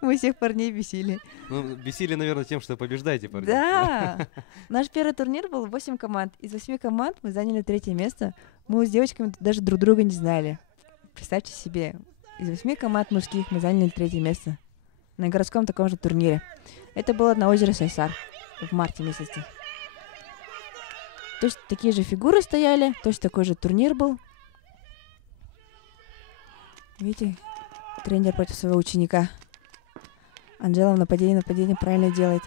Мы всех парней бесили. Ну, бесили, наверное, тем, что побеждаете, парни. Да. Наш первый турнир был 8 команд. Из 8 команд мы заняли 3-е место. Мы с девочками даже друг друга не знали. Представьте себе, из 8 команд мужских мы заняли 3-е место. На городском таком же турнире. Это было на озере Сайсар в марте месяце. Точно такие же фигуры стояли, точно такой же турнир был. Видите, тренер против своего ученика. Анжела в нападении правильно делает.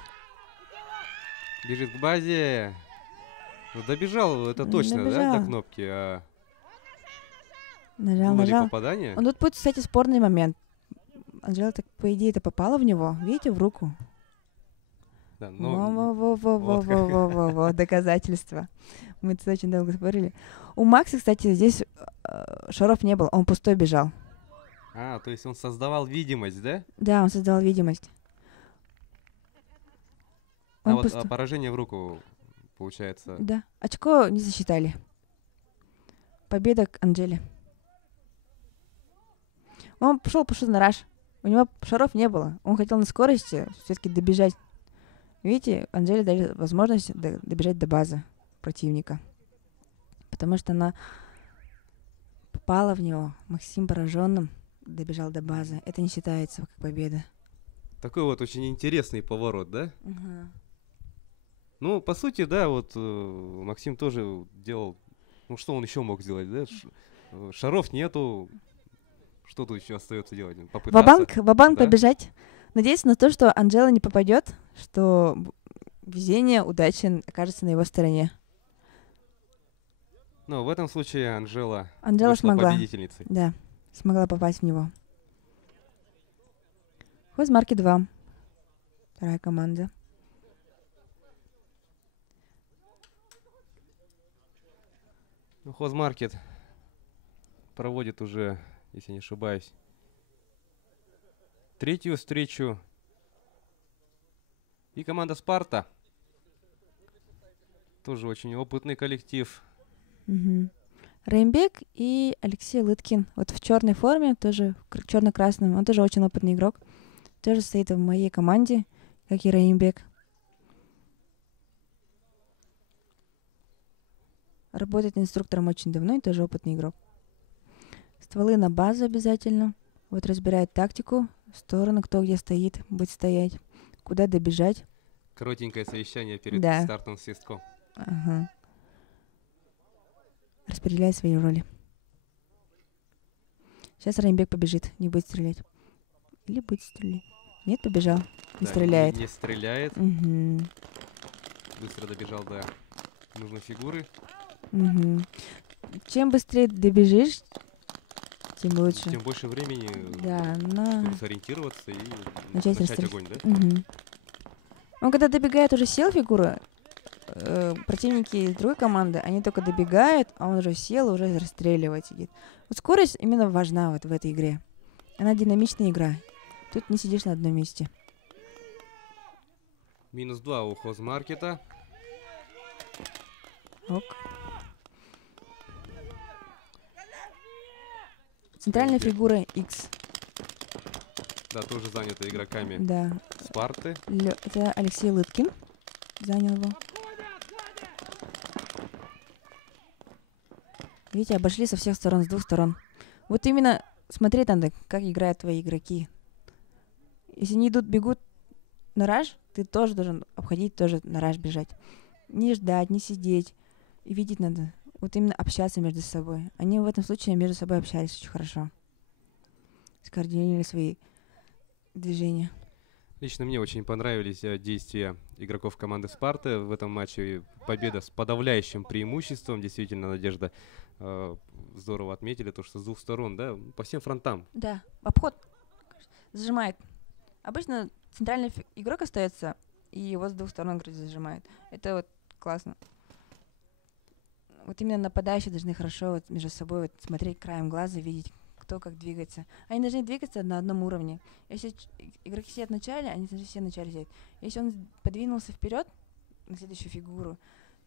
Бежит к базе. Ну, добежал, это точно, да, Добежал. до кнопки. Нажал, Было ли нажал. попадание? Он тут будет, кстати, спорный момент. Анжела, так, по идее, это попало в него. Видите, в руку. Да, но... Во-во-во-во-во-во-во-во. Доказательства. Мы это очень долго спорили. У Макса, кстати, здесь шаров не было. Он пустой бежал. то есть он создавал видимость, да? Да, он создавал видимость. Он Вот пустой. поражение в руку, получается. Да. Очко не засчитали. Победа к Анжеле. Он пошел на раш. У него шаров не было. Он хотел на скорости все-таки добежать. Видите, Анжеле дали возможность добежать до базы противника. Потому что она попала в него. Максим пораженным добежал до базы. Это не считается как победа. Такой вот очень интересный поворот, да? Угу. Ну, по сути, да, вот Максим тоже делал... Ну, что он еще мог сделать, да? Шаров нету. Что тут еще остается делать? Попытаться. Ва-банк Да? побежать. надеяться на то, что Анжела не попадет, что везение, удача окажется на его стороне. Но в этом случае Анжела Анжела вышла смогла. победительницей. Да, смогла попасть в него. Хозмарки 2. Вторая команда. Ну, Хозмаркет проводит уже, если не ошибаюсь, третью встречу. И команда Спарта. Тоже очень опытный коллектив. Угу. Реймбек и Алексей Лыткин. Вот в черной форме, тоже в черно-красном. Он тоже очень опытный игрок. Тоже стоит в моей команде, как и Реймбек. Работает инструктором очень давно и тоже опытный игрок. Стволы на базу обязательно. Вот разбирает тактику, сторону, кто где стоит, будет стоять, куда добежать. Коротенькое совещание перед Да. стартом свистком. Ага. Распределяет свои роли. Сейчас Реймбек побежит, не будет стрелять. Или будет стрелять. Нет, побежал. Не Да, стреляет. Не стреляет. Угу. Быстро добежал до нужной фигуры. Угу. Чем быстрее добежишь, тем лучше. Тем больше времени, Да, но... чтобы сориентироваться и Начать начать расстрел- огонь, да? Угу. Он когда добегает, уже сел фигура, противники из другой команды, они только добегают, а он уже сел, уже расстреливать сидит. Вот скорость именно важна вот в этой игре. Она динамичная игра. Тут не сидишь на одном месте. -2 у Хозмаркета. Ок. Центральная фигура X. Да, тоже занята игроками Да. Спарты. Это Алексей Лыткин. Занял его. Видите, обошли со всех сторон, с двух сторон. Вот именно смотреть надо, как играют твои игроки. Если они идут, бегут на раш, ты тоже должен обходить, тоже на раш бежать. Не ждать, не сидеть. И видеть надо. Вот именно общаться между собой. Они в этом случае между собой общались очень хорошо. Скоординировали свои движения. Лично мне очень понравились действия игроков команды Спарты в этом матче. Победа с подавляющим преимуществом. Действительно, Надежда, здорово отметили то, что с двух сторон, да, по всем фронтам. Да, обход зажимает. Обычно центральный игрок остается, и его с двух сторон, говорит, зажимает. Это вот классно. Вот именно нападающие должны хорошо вот между собой вот смотреть краем глаза, видеть, кто как двигается. Они должны двигаться на одном уровне. Если игроки сидят в начале, они должны все в начале сидеть. Если он подвинулся вперед на следующую фигуру,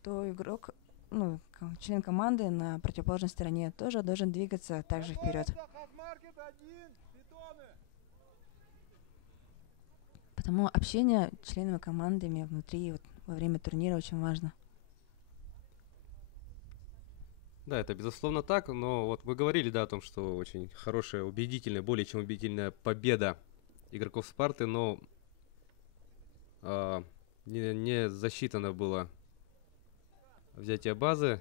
то игрок, ну, член команды на противоположной стороне тоже должен двигаться также вперед. Потому общение с членами командами внутри, вот, во время турнира очень важно. Да, это безусловно так, но вот вы говорили, да, о том, что очень хорошая, убедительная, более чем убедительная победа игроков Спарты, но не засчитано было взятие базы.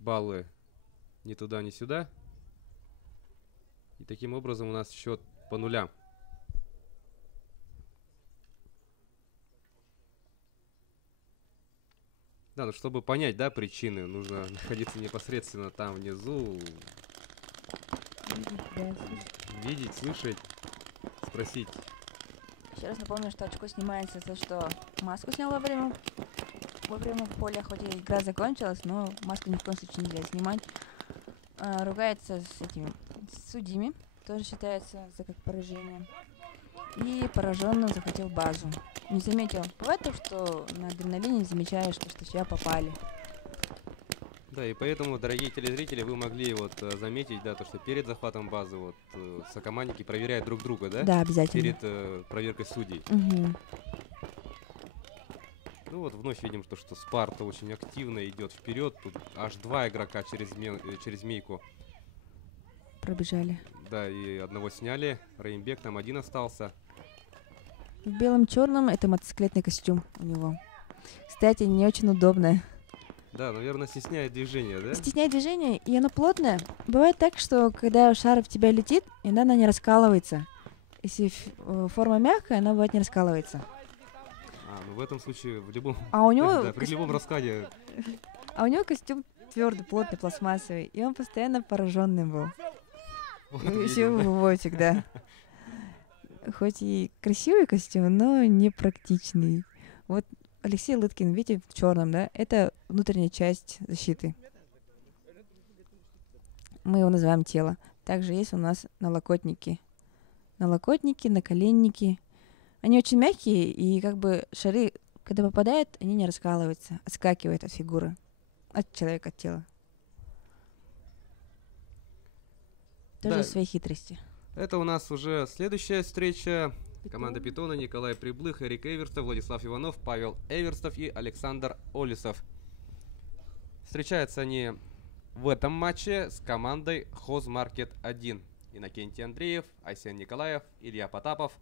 Баллы ни туда, ни сюда. И таким образом у нас счет по нулям. Да, ну чтобы понять, да, причины, нужно находиться непосредственно там внизу, видеть, слышать, спросить. Еще раз напомню, что очко снимается за что маску снял во время поля, хоть и игра закончилась, но маску ни в коем случае нельзя снимать. Ругается с этими судьями, тоже считается за как поражение. И пораженно захотел базу. Не заметил. Бывает так, что на адреналине не замечаешь, что в тебя попали. Да, и поэтому, дорогие телезрители, вы могли вот заметить, да, то, что перед захватом базы вот сокомандники проверяют друг друга, да? Да, обязательно. Перед проверкой судей. Угу. Ну вот вновь видим, что Спарта очень активно идет вперед. Тут аж 2 игрока через змейку. Пробежали. Да, и одного сняли. Реймбек там один остался. В белом-черном это мотоциклетный костюм у него. Кстати, не очень удобное. Да, наверное, стесняет движение, да? Стесняет движение, и оно плотное. Бывает так, что когда шар в тебя летит, иногда она не раскалывается. Если форма мягкая, она бывает не раскалывается. Ну в этом случае в любом, А у него, да, при любом раскладе. а у него костюм твердый, плотный, пластмассовый, и он постоянно пораженный был. Вот Еще видим, да. гвоздик, да. Хоть и красивый костюм, но непрактичный. Вот Алексей Лыткин, видите, в черном, да? Это внутренняя часть защиты. Мы его называем тело. Также есть у нас налокотники. Налокотники, наколенники. Они очень мягкие, и как бы шары, когда попадают, они не раскалываются, отскакивают от фигуры, от человека, от тела. Тоже Да. свои хитрости. Это у нас уже следующая встреча. Команда Питона: Николай Приблых, Эрик Эверстов, Владислав Иванов, Павел Эверстов и Александр Олисов. Встречаются они в этом матче с командой Хозмаркет 1. Иннокентий Андреев, Айсен Николаев, Илья Потапов,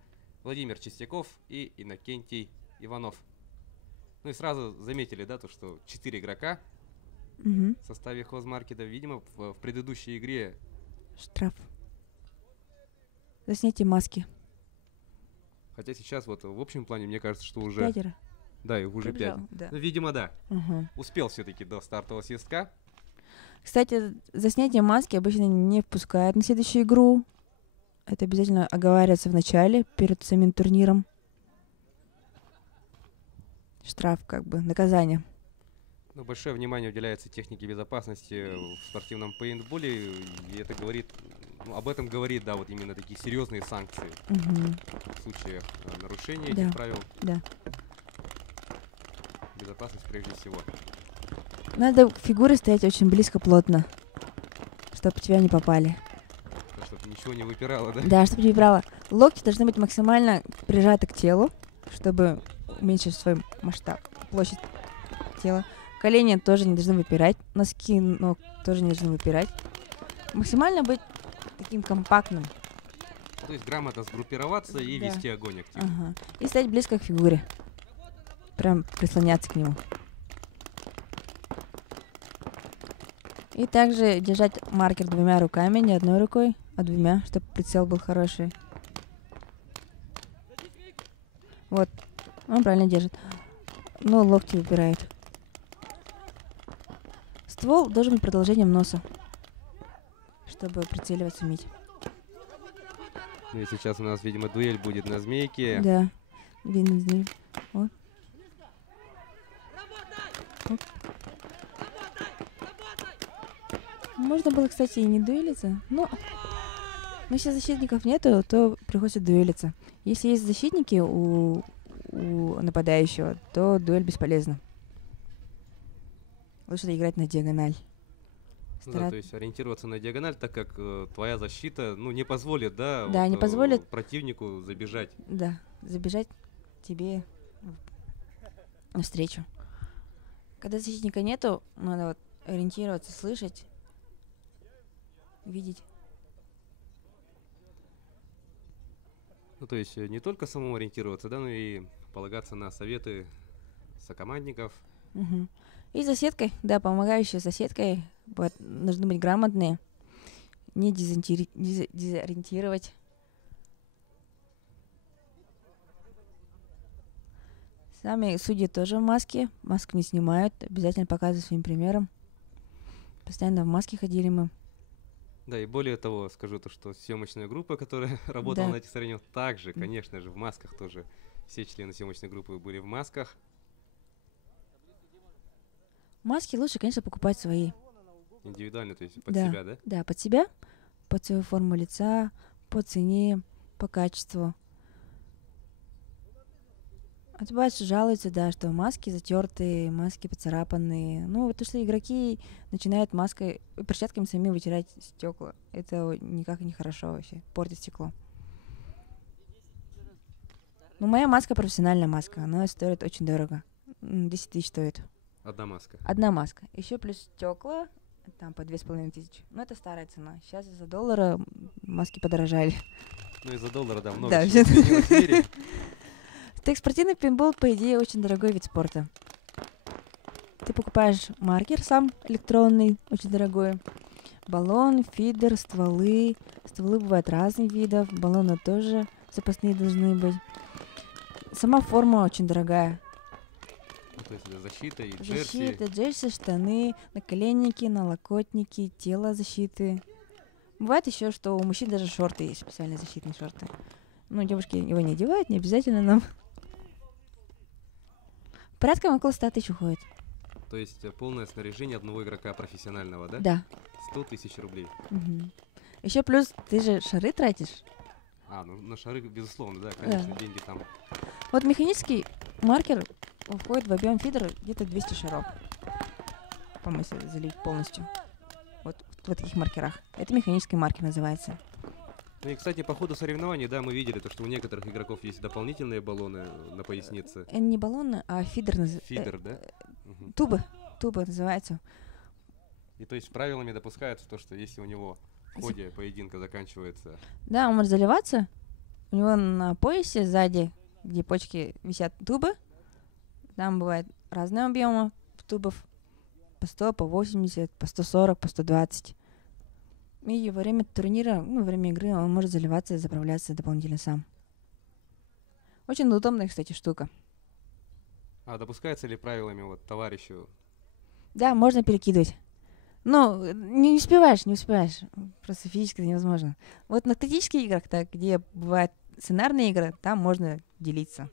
Владимир Чистяков и Иннокентий Иванов. Ну и сразу заметили, да, то, что 4 игрока Мгм. в составе Хозмаркета. Видимо, в предыдущей игре. Штраф. За снятие маски. Хотя сейчас вот в общем плане, мне кажется, что уже... 5. Да, их уже 5. Да. Ну, видимо, да. Ага. Успел все-таки до стартового свистка. Кстати, за снятие маски обычно не впускают на следующую игру. Это обязательно оговаривается в начале, перед самим турниром. Штраф, как бы, наказание. Но большое внимание уделяется технике безопасности в спортивном пейнтболе. И это говорит... Ну, об этом говорит, да, вот именно такие серьезные санкции Мгм. в случае нарушения Да. этих правил. Да. Безопасность прежде всего. Надо к фигуре стоять очень близко, плотно, чтобы тебя не попали. Так, чтобы ничего не выпирало, да? Да, чтобы не брала. Локти должны быть максимально прижаты к телу, чтобы уменьшить свой масштаб, площадь тела. Колени тоже не должны выпирать, носки ног тоже не должны выпирать. Максимально быть таким компактным. То есть грамотно сгруппироваться и Да. вести огонь активно. Ага. И стоять близко к фигуре. Прям прислоняться к нему. И также держать маркер 2 руками, не одной рукой, а 2, чтобы прицел был хороший. Вот, он правильно держит. Но локти выпирают. Ствол должен быть продолжением носа, чтобы прицеливать уметь. Ну и сейчас у нас, видимо, дуэль будет на змейке. Да, видно здесь. Вот. Оп. Можно было, кстати, и не дуэлиться, но если защитников нету, то приходится дуэлиться. Если есть защитники у нападающего, то дуэль бесполезна. Лучше играть на диагональ. Ну да, то есть ориентироваться на диагональ, так как твоя защита, ну, не позволит, да, Да, вот, не позволит. противнику забежать. Да, забежать тебе навстречу. Когда защитника нету, надо вот ориентироваться, слышать, видеть. Ну, то есть не только самому ориентироваться, да, но и полагаться на советы сокомандников. Мгм. И за сеткой, да, помогающие за сеткой нужны быть грамотные, не дезориентировать. Сами судьи тоже в маске, маску не снимают, обязательно показывают своим примером. Постоянно в маске ходили мы. Да, и более того, скажу то, что съемочная группа, которая работала Да. на этих соревнованиях, также, конечно же, в масках тоже. Все члены съемочной группы были в масках. Маски лучше, конечно, покупать свои. Индивидуально, то есть под Да. себя, да? Да, под себя, под свою форму лица, по цене, по качеству. А то бывает, что жалуются, да, что маски затертые, маски поцарапанные. Ну, вот то, что игроки начинают маской, перчатками сами вытирать стекла. Это никак не хорошо вообще, портит стекло. Ну, моя маска профессиональная маска, она стоит очень дорого. 10 тысяч стоит. Одна маска. Одна маска. Еще плюс стекла, там по 2500. Ну, это старая цена. Сейчас из-за доллара маски подорожали. Ну, из-за доллара, да, много Да, чего всё. изменилось в мире. Так, спортивный пейнтбол, по идее, очень дорогой вид спорта. Ты покупаешь маркер сам, электронный, очень дорогой. Баллон, фидер, стволы. Стволы бывают разных видов. Баллоны тоже запасные должны быть. Сама форма очень дорогая. Ну, то есть это защита и джерси. Защита, джерси, штаны, наколенники, налокотники, тело защиты. Бывает еще, что у мужчин даже шорты есть, специальные защитные шорты. Ну, девушки его не одевают, не обязательно нам. Порядка около 100 тысяч уходит. То есть полное снаряжение одного игрока профессионального, да? Да. 100 тысяч рублей. Еще плюс ты же шары тратишь. Ну на шары, безусловно, да, конечно, деньги там. Вот механический маркер входит в объем фидера где-то 200 шаров. По-моему, если залить полностью. Вот в таких маркерах. Это механический маркер называется. Ну и, кстати, по ходу соревнований, да, мы видели то, что у некоторых игроков есть дополнительные баллоны на пояснице. Не баллоны, а фидер. Фидер, да? Туба. Туба называется. И то есть правилами допускается то, что если у него в ходе поединка заканчивается... Да, он может заливаться. У него на поясе сзади, где почки висят тубы, там бывает разные объемы тубов. По 100, по 80, по 140, по 120. И во время турнира, во время игры он может заливаться и заправляться дополнительно сам. Очень удобная, кстати, штука. А допускается ли правилами вот товарищу? Да, можно перекидывать. Но не успеваешь. Просто физически это невозможно. Вот на тактических играх, где бывают сценарные игры, там можно делиться.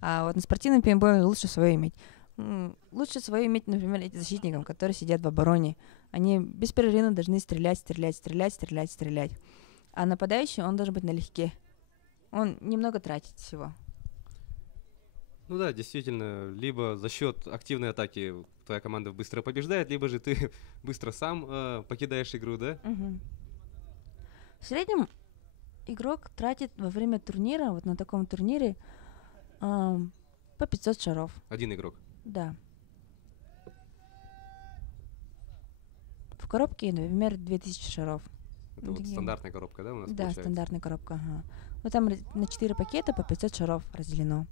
А вот на спортивном пейнтболе лучше свое иметь. Лучше свое иметь, например, этим защитникам, которые сидят в обороне. Они беспрерывно должны стрелять. А нападающий, он должен быть налегке. Он немного тратит всего. Ну да, действительно, либо за счет активной атаки твоя команда быстро побеждает, либо же ты быстро сам покидаешь игру, да? В среднем игрок тратит во время турнира, вот на таком турнире, по 500 шаров. Один игрок? Да. В коробке, например, 2000 шаров. Это вот стандартная коробка, да, у нас получается? Да, стандартная коробка, ага. Ну, там на 4 пакета по 500 шаров разделено.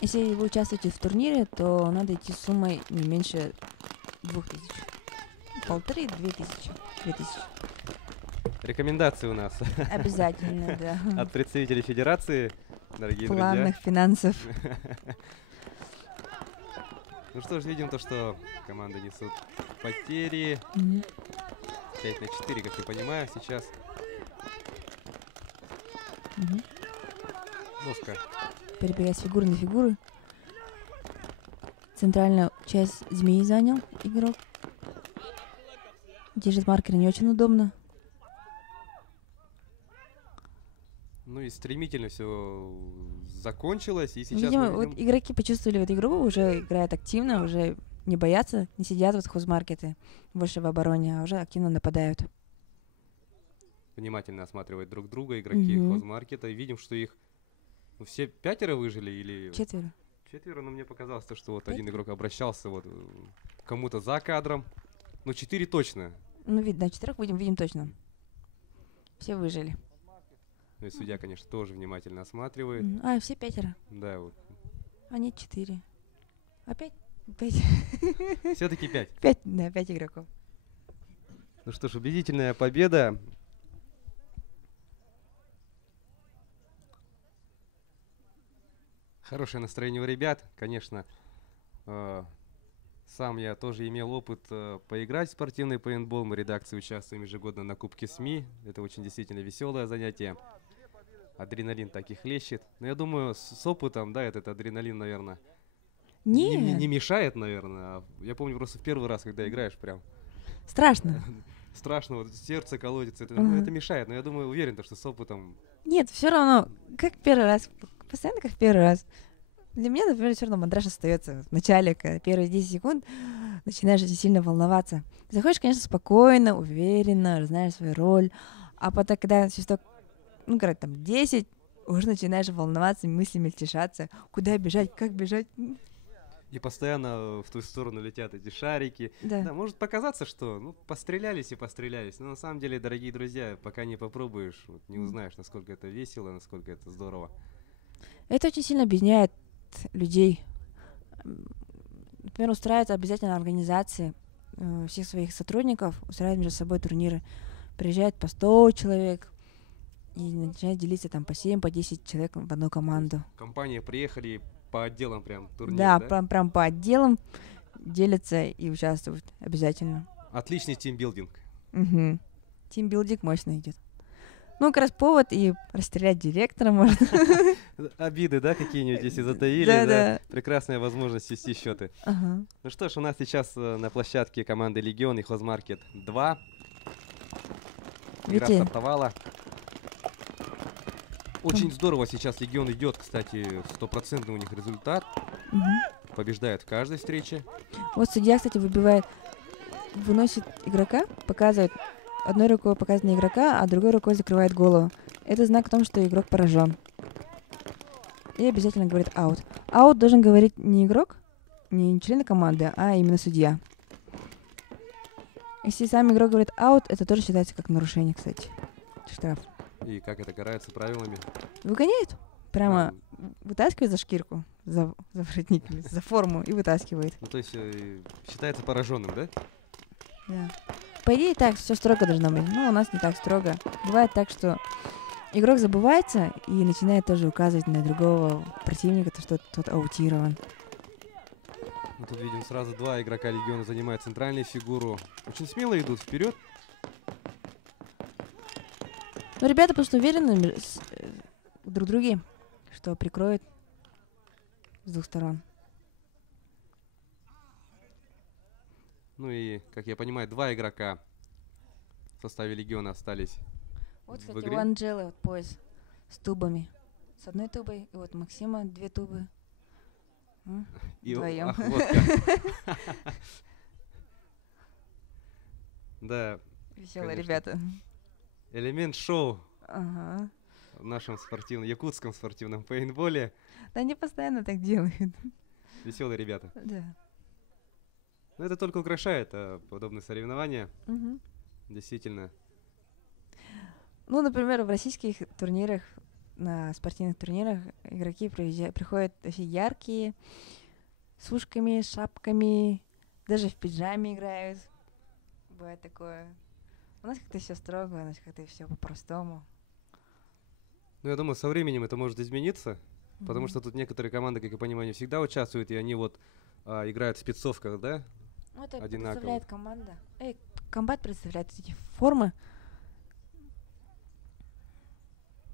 Если вы участвуете в турнире, то надо идти с суммой не меньше 2000. 1500-2000. Рекомендации у нас. Обязательно, да. От представителей федерации, дорогие друзья. Планных финансов. Ну что ж, видим то, что команды несут потери. 5-4, как я понимаю, сейчас. Жестко. Перебегать с фигуры на фигуры. Центральную часть змеи занял игрок. Держит маркер не очень удобно. Ну и стремительно все закончилось, и сейчас Видимо, мы видим... вот игроки почувствовали вот игру, уже играют активно, уже не боятся, не сидят вот хозмаркеты больше в обороне, а уже активно нападают. Внимательно осматривают друг друга игроки хозмаркета, и видим, что их все 5 выжили или... 4. 4, но мне показалось, что вот 5? Один игрок обращался вот к кому-то за кадром. Ну, 4 точно. Ну, видно, 4 видим точно. Все выжили. Ну и судья, конечно, тоже внимательно осматривает. Все 5. Да, вот. А нет, 4. Опять 5. Все-таки 5. 5, да, 5 игроков. Ну что ж, убедительная победа. Хорошее настроение у ребят, конечно. Сам я тоже имел опыт поиграть в спортивный пейнтбол. Мы в редакции участвуем ежегодно на Кубке СМИ. Это очень действительно веселое занятие. Адреналин так и хлещет. Но я думаю, с опытом, да, этот адреналин, наверное, не мешает, наверное. Я помню просто в первый раз, когда играешь, прям... Страшно. Страшно, вот сердце колотится. Это мешает, но я думаю, уверен, что с опытом... Нет, все равно, как первый раз. Постоянно как первый раз. Для меня, например, все равно мандраж остается в начале, когда первые 10 секунд начинаешь очень сильно волноваться. Заходишь, конечно, спокойно, уверенно, знаешь свою роль, а потом, когда свисток, там 10, уже начинаешь волноваться, мысли мельтешаться, куда бежать, как бежать. И постоянно в ту сторону летят эти шарики. Да, может показаться, что пострелялись и пострелялись. Но на самом деле, дорогие друзья, пока не попробуешь, не узнаешь, насколько это весело, насколько это здорово. Это очень сильно объединяет людей. Например, устраивают обязательно организации всех своих сотрудников, устраивают между собой турниры. приезжает по 100 человек и начинают делиться там по 7, по 10 человек в одну команду. Компании приехали по отделам прям турнир, Да, да? прям по отделам делятся и участвуют обязательно. Отличный тимбилдинг. Угу. Тимбилдинг мощно идет. Ну, как раз повод и расстрелять директора можно. Обиды, да, какие-нибудь, если затаили, Да, да? да. Прекрасная возможность свести счеты. Ага. Ну что ж, у нас сейчас на площадке команды Легион и Хозмаркет 2. Игра Видите? стартовала. Очень здорово сейчас Легион идет, кстати, 100% у них результат. Мгм. Побеждает в каждой встрече. Вот судья, кстати, выносит игрока, показывает, одной рукой показывает на игрока, а другой рукой закрывает голову. Это знак о том, что игрок поражен. И обязательно говорит аут. Аут должен говорить не игрок, не члены команды, а именно судья. Если сам игрок говорит аут, это тоже считается как нарушение, кстати. Штраф. И как это карается правилами? Выгоняет. Прямо А, вытаскивает за шкирку, за воротник, или за форму и вытаскивает. ну, то есть считается пораженным, да? Да. По идее, так все строго должно быть. Но у нас не так строго. Бывает так, что игрок забывается и начинает тоже указывать на другого противника, то, что тот аутирован. Мы тут видим сразу два игрока Легиона занимают центральную фигуру. Очень смело идут вперед. Но ребята просто уверены друг в друге, что прикроют с двух сторон. Ну и, как я понимаю, два игрока в составе Легиона остались Вот, в кстати, игре. у Анджелы вот пояс с тубами. С одной тубой, и вот Максима 2 тубы. И Вдвоем. ах, вот как. Да, Веселые конечно. ребята. элемент шоу Ага. в нашем якутском спортивном пейнтболе. Да они постоянно так делают. Веселые ребята. Да. Но это только украшает подобные соревнования. Мгм. Действительно. Ну, например, в российских турнирах, на спортивных турнирах игроки приходят вообще яркие, с ушками, шапками, даже в пиджаме играют. Бывает такое. У нас как-то все строго, у нас как-то все по-простому. Ну, я думаю, со временем это может измениться, потому Мгм. что тут некоторые команды, как я понимаю, не всегда участвуют, и они вот играют в спецовках, да? Ну, это одинаково. представляет команда. Комбат представляет эти формы.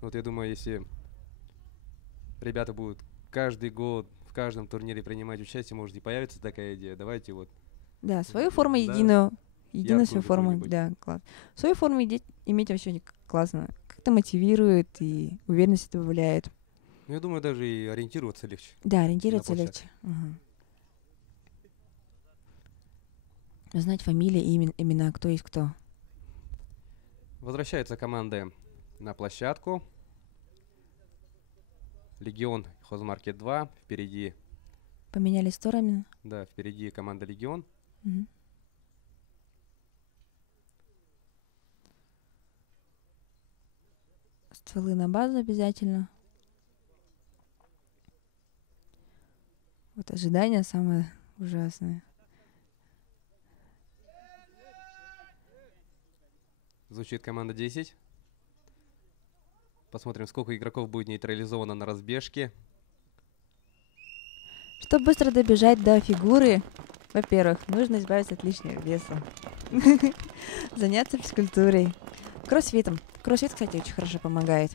Вот я думаю, если ребята будут каждый год в каждом турнире принимать участие, может и появится такая идея. Давайте вот Да, свою форму Да. единую. Единую Яркую свою форму. какую-нибудь. Да, класс. Свою форму иметь вообще классно. Как-то мотивирует и уверенность добавляет. ну, я думаю, даже и ориентироваться легче. Да, ориентироваться площадке. легче. Ага. Знать фамилии и имена, кто есть кто. Возвращаются команды на площадку. Легион, Хозмаркет 2. Впереди, Поменялись сторонами. да, впереди команда Легион. Мгм. Стволы на базу обязательно. Вот ожидание самое ужасное. Звучит команда 10. Посмотрим, сколько игроков будет нейтрализовано на разбежке. Чтобы быстро добежать до фигуры, во-первых, нужно избавиться от лишнего веса. Заняться физкультурой. Кроссфитом. Кроссфит, кстати, очень хорошо помогает.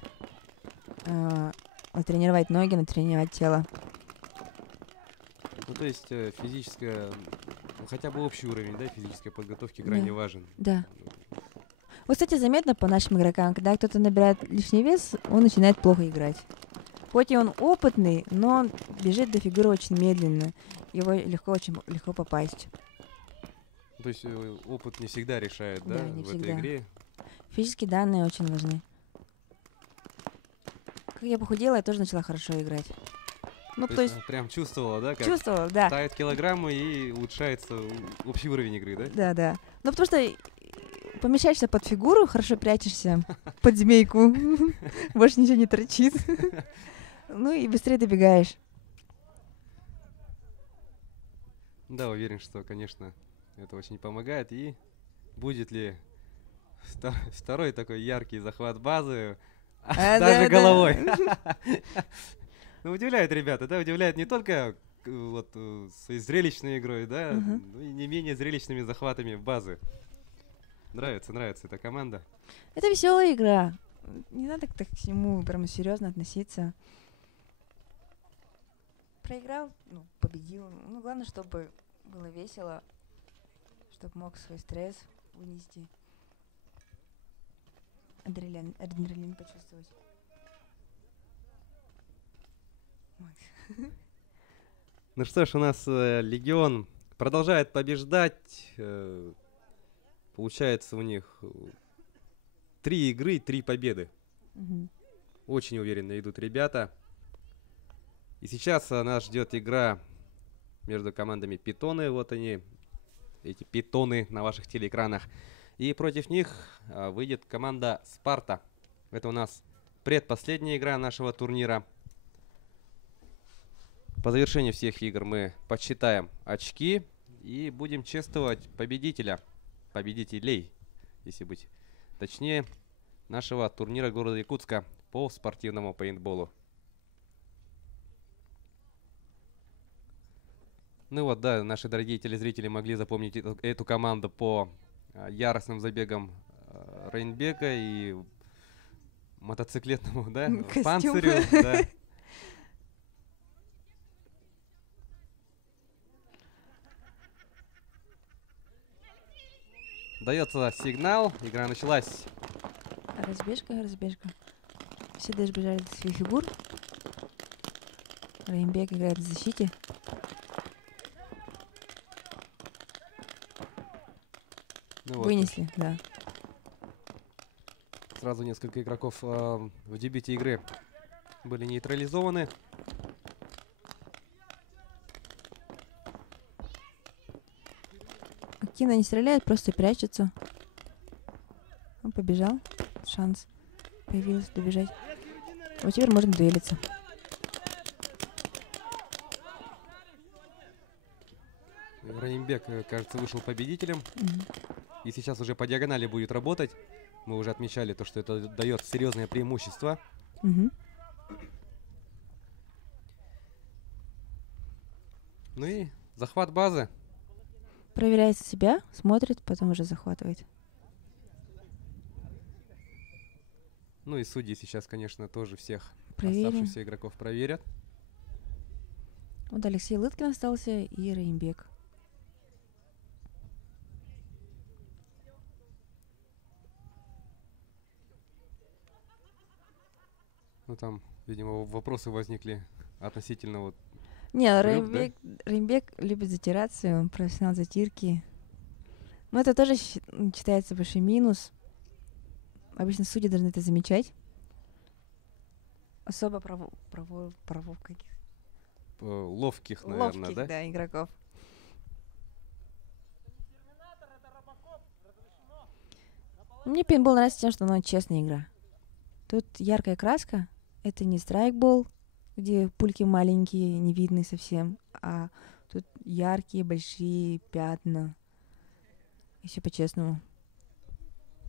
Натренировать ноги, натренировать тело. Ну, то есть физическая, ну, хотя бы общий уровень, да, физической подготовки крайне Да. важен. Да. Вот, кстати, заметно по нашим игрокам, когда кто-то набирает лишний вес, он начинает плохо играть. Хоть и он опытный, но он бежит до фигуры очень медленно. Его очень легко попасть. То есть опыт не всегда решает, да, Да, не в этой всегда. игре. Физические данные очень важны. Как я похудела, я тоже начала хорошо играть. Ну, то есть прям чувствовала, да, как чувствовала, да. тают килограммы и улучшается общий уровень игры, да? Да, да. Ну, потому что помещаешься под фигуру, хорошо прячешься под змейку, больше ничего не торчит. Ну и быстрее добегаешь. Да, уверен, что, конечно, это очень помогает. И будет ли Второй такой яркий захват базы, Да, даже головой. да. Ну, удивляет, ребята, да, удивляет не только вот своей зрелищной игрой, да, Мгм. но и не менее зрелищными захватами базы. Нравится эта команда. Это веселая игра. Не надо так к нему прямо серьезно относиться. Проиграл, ну, победил. Ну, главное, чтобы было весело, чтобы мог свой стресс вынести, адреналин почувствовать. Вот. Ну что ж, у нас Легион продолжает побеждать. Получается у них 3 игры, 3 победы. Мгм. Очень уверенно идут ребята. И сейчас нас ждет игра между командами Питоны. Вот они, эти Питоны на ваших телеэкранах. И против них выйдет команда Спарта. Это у нас предпоследняя игра нашего турнира. По завершению всех игр мы подсчитаем очки и будем чествовать победителей, если быть точнее, нашего турнира города Якутска по спортивному пейнтболу. Ну вот, да, наши дорогие телезрители могли запомнить эту команду по яростным забегам Рейнбека и мотоциклетному, да, Костюм. панцирю. Да. Дается сигнал, игра началась. Разбежка. Все добежали до своих фигур. Рейнбек играет в защите. Ну вот, Вынесли, да. сразу несколько игроков в дебюте игры были нейтрализованы. Активно не стреляет, просто прячется. Он побежал. Шанс появился добежать. Вот теперь можно дуэлиться. Рейнбек, кажется, вышел победителем. Мгм. И сейчас уже по диагонали будет работать. Мы уже отмечали то, что это дает серьезное преимущество. Мгм. Ну и захват базы. Проверяет себя, смотрит, потом уже захватывает. Ну и судьи сейчас, конечно, тоже всех Проверим. оставшихся игроков проверят. Вот Алексей Лыткин остался и Рейнбек. Ну там, видимо, вопросы возникли относительно вот... Не, Трёх, да? Рейнбек любит затираться, он профессионал затирки. Но это тоже считается большой минус. Обычно судьи должны это замечать. Особо каких ловких, наверное, ловких, да? да, игроков. Мне пейнтбол нравится тем, что она честная игра. Тут яркая краска. Это не страйкбол, где пульки маленькие, не видны совсем. А тут яркие, большие пятна. И все по-честному.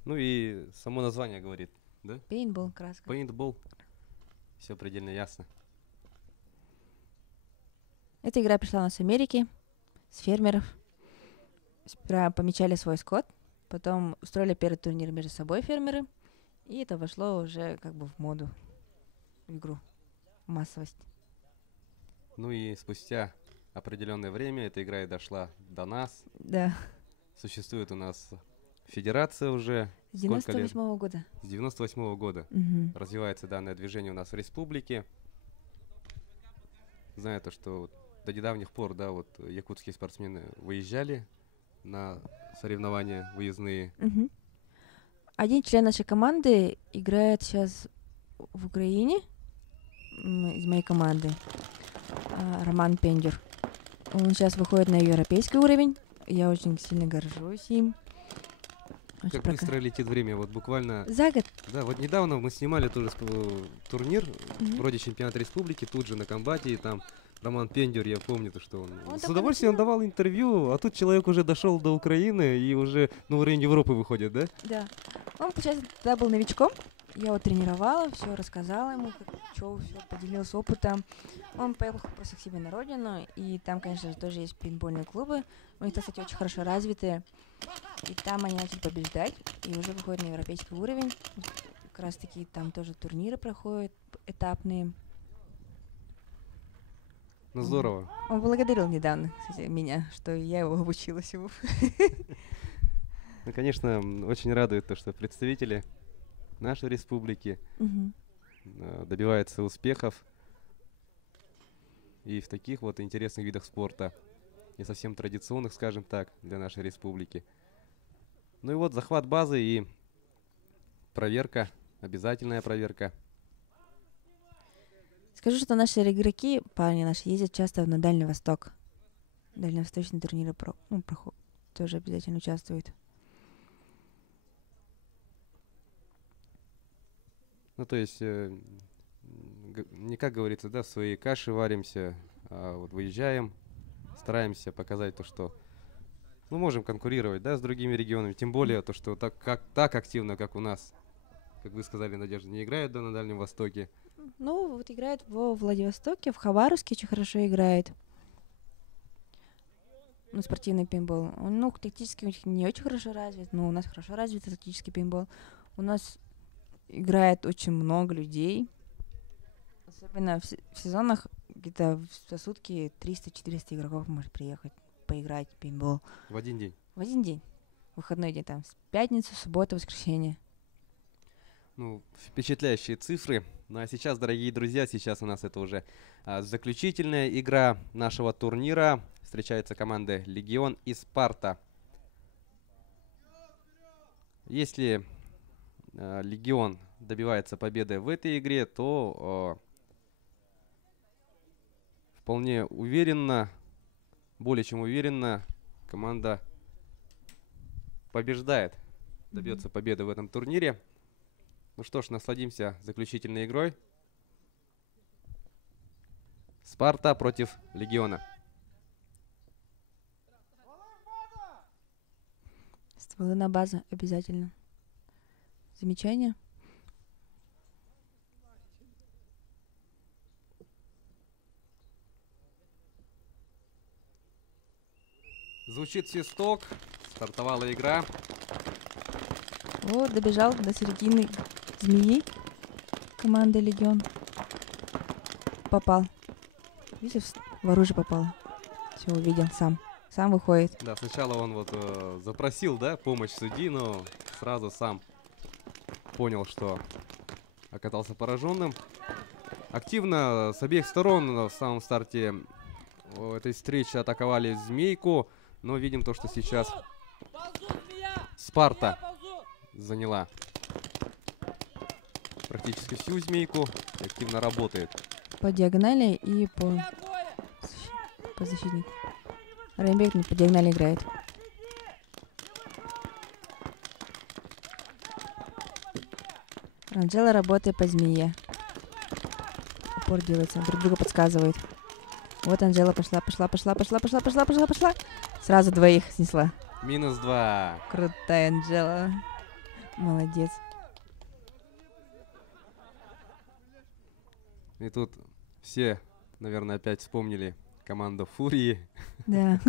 Ну и само название говорит, да? Пейнтбол, краска. Пейнтбол. Все предельно ясно. Эта игра пришла у нас с Америки, с фермеров. Сперва помечали свой скот, потом устроили первый турнир между собой фермеры, и это вошло уже как бы в моду, в игру, в массовость. Ну и спустя определенное время эта игра и дошла до нас. Да, Существует у нас федерация уже. с Сколько лет? 98 года. С 98 года Мгм. развивается данное движение у нас в республике. Знаю то, что вот до недавних пор, да, вот якутские спортсмены выезжали на соревнования выездные. Мгм. Один член нашей команды играет сейчас в Украине, из моей команды, Роман Пендюр. Он сейчас выходит на европейский уровень. Я очень сильно горжусь им. Очень Как быстро летит время, вот буквально... За год. Да, вот недавно мы снимали тоже турнир, Мгм. вроде чемпионата республики, тут же на комбате, и там Роман Пендюр, я помню, то, что он Он с такой удовольствием давал интервью, а тут человек уже дошел до Украины и уже на уровень Европы выходит, да? Да. Он, получается, тогда был новичком. Я его тренировала, все рассказала ему, что все, поделился опытом. Он поехал просто к себе на родину, и там, конечно же, тоже есть пейнтбольные клубы. У них, кстати, очень хорошо развитые. И там они начали побеждать, и уже выходят на европейский уровень. Как раз таки там тоже турниры проходят этапные. Ну здорово. Он благодарил недавно, кстати, меня, что я его обучила всему. Ну, конечно, очень радует то, что представители нашей республики добиваются успехов и в таких вот интересных видах спорта, не совсем традиционных, скажем так, для нашей республики. Ну и вот захват базы и проверка, обязательная проверка. Скажу, что наши игроки, парни наши, ездят часто на Дальний Восток. Дальневосточные турниры тоже обязательно участвуют. Ну, то есть, не как говорится, да, в своей каше варимся, а вот выезжаем, стараемся показать то, что мы можем конкурировать, да, с другими регионами. Тем более то, что так активно, как у нас, как вы сказали, Надежда, не играют, да, на Дальнем Востоке. Ну, вот играет во Владивостоке, в Хабаровске очень хорошо играет. Ну, спортивный пейнтбол. Он, ну, тактически у них не очень хорошо развит, но у нас хорошо развит тактический пейнтбол. У нас играет очень много людей. Особенно в сезонах где-то за сутки 300-400 игроков может приехать поиграть в пейнтбол. В один день? В один день. Выходной день там. Пятница, суббота, воскресенье. Ну, впечатляющие цифры. Ну а сейчас, дорогие друзья, сейчас у нас это уже заключительная игра нашего турнира. Встречаются команды «Легион» и «Спарта». Если «Легион» добивается победы в этой игре, то вполне уверенно, более чем уверенно, команда побеждает, добьется победы в этом турнире. Ну что ж, насладимся заключительной игрой. «Спарта» против «Легиона». Стволы на базу обязательно. Замечания? Звучит свисток. Стартовала игра. Вот, добежал до середины змеи команды «Легион». Попал. Видишь, в оружие попал. Все, увидел сам. Сам выходит. Да, сначала он вот запросил, да, помощь судьи, но сразу сам понял, что оказался пораженным. Активно с обеих сторон в самом старте этой встречи атаковали «Змейку», но видим то, что сейчас «Спарта» заняла практически всю «Змейку» и активно работает. По диагонали и по защитнику. Раймбек по диагонали играет. Анжела работает по змее. Упор делается, друг друга подсказывает. Вот Анжела пошла. Сразу двоих снесла. -2. Крутая Анжела. Молодец. И тут все, наверное, опять вспомнили команду «Фурии». Да.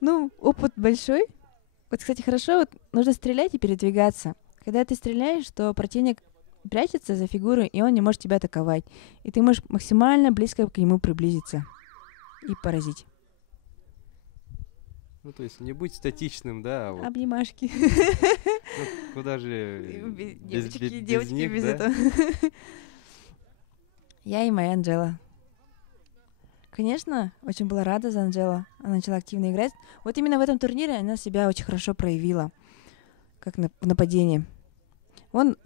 Ну, опыт большой. Вот, кстати, хорошо, вот нужно стрелять и передвигаться. Когда ты стреляешь, то противник прячется за фигуру, и он не может тебя атаковать. И ты можешь максимально близко к нему приблизиться и поразить. Ну, то есть не быть статичным, да? Вот. Обнимашки. Ну, куда же Девочки них, без да? этого. Я и моя Анжела. Конечно, очень была рада за Анжелу. Она начала активно играть. Вот именно в этом турнире она себя очень хорошо проявила, как в нападении. Вон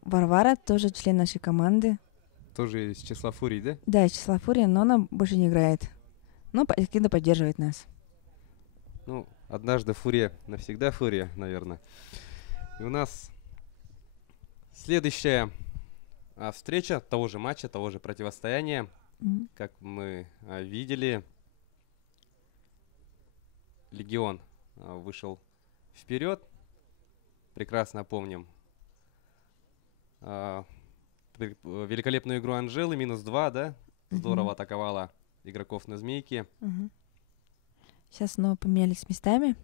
Варвара, тоже член нашей команды. Тоже из числа «Фурий», да? Да, из числа Фурия, но она больше не играет. Но активно поддерживает нас. Ну, однажды «Фурия», навсегда «Фурия», наверное. И у нас следующая встреча того же матча, того же противостояния. Мгм. Как мы видели, Легион вышел вперед. Прекрасно помним великолепную игру Анжелы, -2, да? Здорово атаковала игроков на змейке. Мгм. Сейчас снова поменялись местами.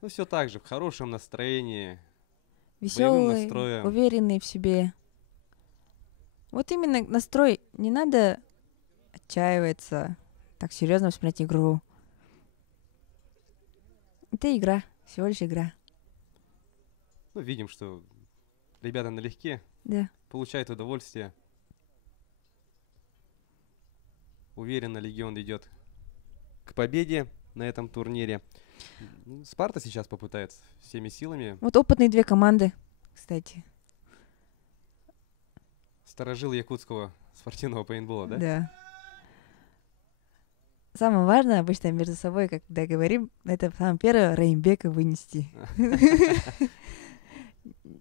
Ну, все так же, в хорошем настроении, боевым Веселый, настроем. уверенный в себе. Вот именно настрой. Не надо отчаиваться, так серьезно воспринять игру. Это игра, всего лишь игра. Ну, видим, что ребята налегке, Да. получают удовольствие. Уверенно Легион идет к победе на этом турнире. Спарта сейчас попытается всеми силами. Вот опытные две команды, кстати. Сторожил якутского спортивного пейнтбола, да? Да. Самое важное обычно между собой, когда говорим, это самое первое Раимбека вынести.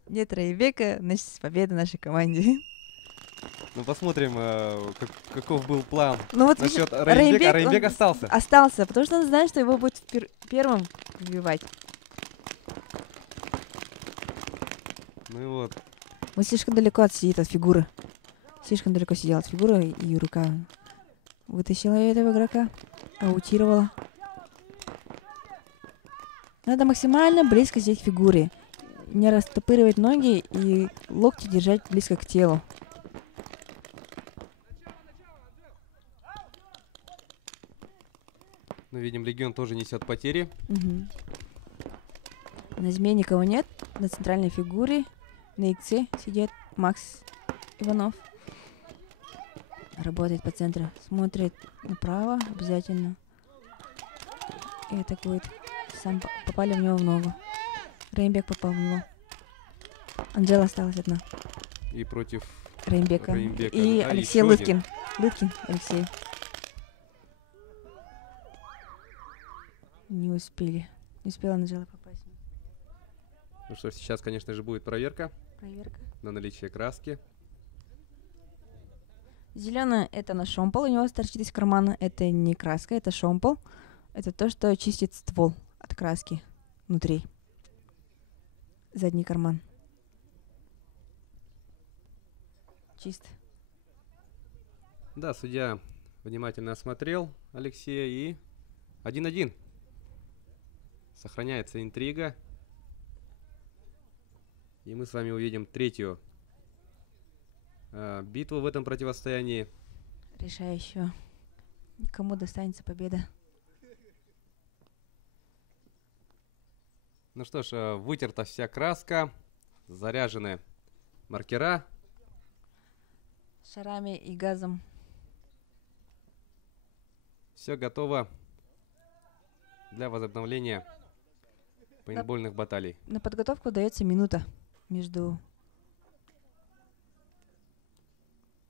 Нет Раимбека, значит победа нашей команде. Ну, посмотрим, каков был план Ну вот насчет видишь, Раимбека. он Раимбек остался. остался, потому что он знает, что его будет первым выбивать. Ну и вот. Он слишком далеко сидит от фигуры. Слишком далеко сидел от фигуры, и рука вытащила этого игрока, аутировала. Надо максимально близко сидеть к фигуре. Не растопыривать ноги и локти держать близко к телу. Ну, видим, Легион тоже несет потери. Мгм. На змее никого нет. На центральной фигуре на иксе сидит Макс Иванов. Работает по центру. Смотрит направо обязательно. И атакует. Сам попали в него в ногу. Рейнбек попал в него. Анжела осталась одна. И против Рейнбека. Раимбека. И Да, Алексей еще Лыткин. Лыткин Алексей. Не успели. Не успела Анжела попасть. Ну что ж, сейчас, конечно же, будет проверка Проверка. на наличие краски. Зеленая это наш шомпол, у него торчит из кармана. Это не краска, это шомпол. Это то, что чистит ствол от краски внутри. Задний карман. Чист. Да, судья внимательно осмотрел Алексея и 1-1. Сохраняется интрига. И мы с вами увидим третью битву в этом противостоянии. Решающую. Кому достанется победа. Ну что ж, вытерта вся краска, заряжены маркера. Шарами и газом. Все готово для возобновления пейнтбольных баталий. На подготовку дается минута между...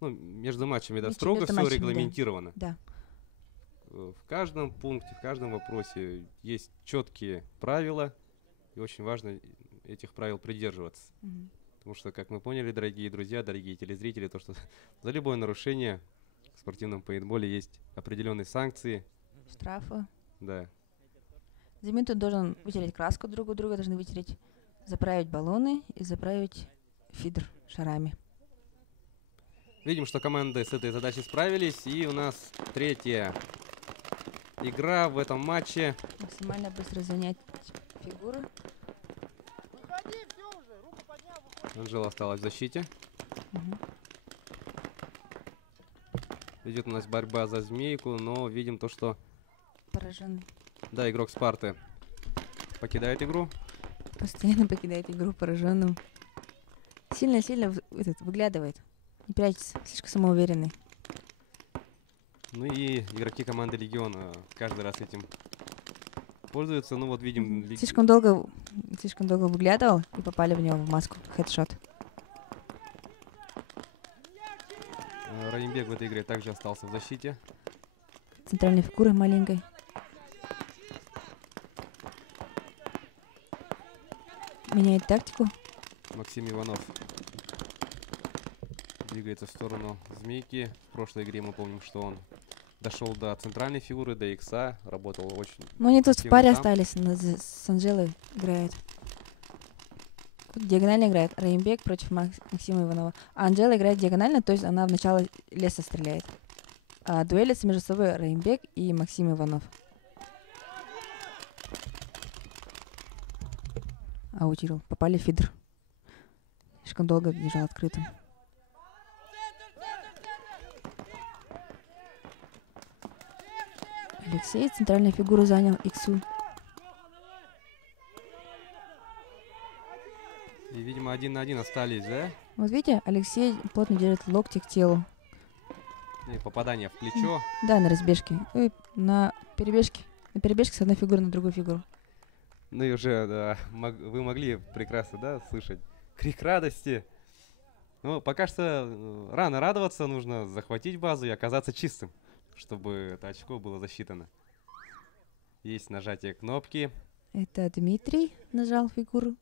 Ну, между матчами, да, Между строго все матчами, да. регламентировано. Да. В каждом пункте, в каждом вопросе есть четкие правила, и очень важно этих правил придерживаться. Мгм. Потому что, как мы поняли, дорогие друзья, дорогие телезрители, то, что за любое нарушение в спортивном пейнтболе есть определенные санкции. Штрафы. Да. За минуту должен вытереть краску друг у друга, должны вытереть, заправить баллоны и заправить фидер шарами. Видим, что команды с этой задачей справились, и у нас третья игра в этом матче. Максимально быстро занять фигуры. Анжела осталась в защите. Мгм. Идет у нас борьба за змейку, но видим то, что, Пораженный. да, игрок Спарты покидает игру. Постоянно покидает игру пораженным. Сильно-сильно выглядывает. Не прячется. Слишком самоуверенный. Ну и игроки команды Легион каждый раз этим пользуются. Ну вот видим... Слишком долго выглядывал и попали в него в маску. Хедшот. Раимбек в этой игре также остался в защите. Центральной фигурой маленькой. Меняет тактику. Максим Иванов двигается в сторону Змейки. В прошлой игре мы помним, что он дошел до центральной фигуры, до икса, работал очень... Ну, они тут в активно паре там. остались, с Анжелой играет. Тут диагонально играет Раимбек против Максима Иванова. А Анжела играет диагонально, то есть она в начало леса стреляет. А дуэлятся между собой Раимбек и Максим Иванов. Аутировал. Попали в фидер. Слишком долго держал открытым. Алексей центральную фигуру занял иксу. И, видимо, 1 на 1 остались, да? Вот видите, Алексей плотно держит локти к телу. И попадание в плечо. Да, на разбежке. И на перебежке. На перебежке с одной фигуры на другую фигуру. Ну и уже, да, вы могли прекрасно, да, слышать крик радости. Ну, пока что рано радоваться, нужно захватить базу и оказаться чистым, чтобы это очко было засчитано. Есть нажатие кнопки. Это Дмитрий нажал фигуру,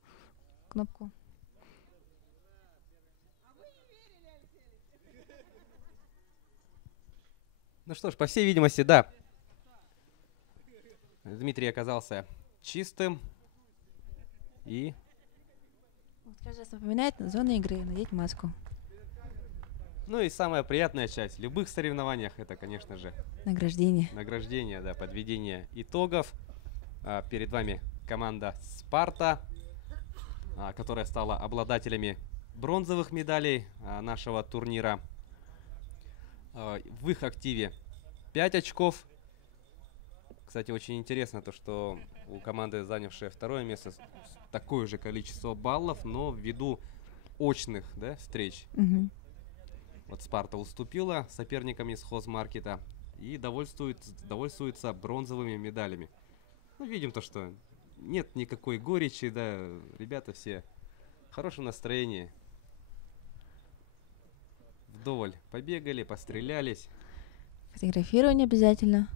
кнопку. Ну что ж, по всей видимости, да. Дмитрий оказался чистым. И Вот каждый раз напоминает зону игры, надеть маску. ну и самая приятная часть в любых соревнованиях это, конечно же, Награждение. награждение, да, подведение итогов. Перед вами команда «Спарта», которая стала обладателями бронзовых медалей нашего турнира. В их активе 5 очков. Кстати, очень интересно то, что у команды, занявшей второе место, такое же количество баллов, но ввиду очных, да, встреч. Мгм. Вот Спарта уступила соперникам из хозмаркета и довольствуется бронзовыми медалями. Ну, видим то, что нет никакой горечи, да, ребята все в хорошем настроении. Вдоволь побегали, пострелялись. Фотографирование обязательно.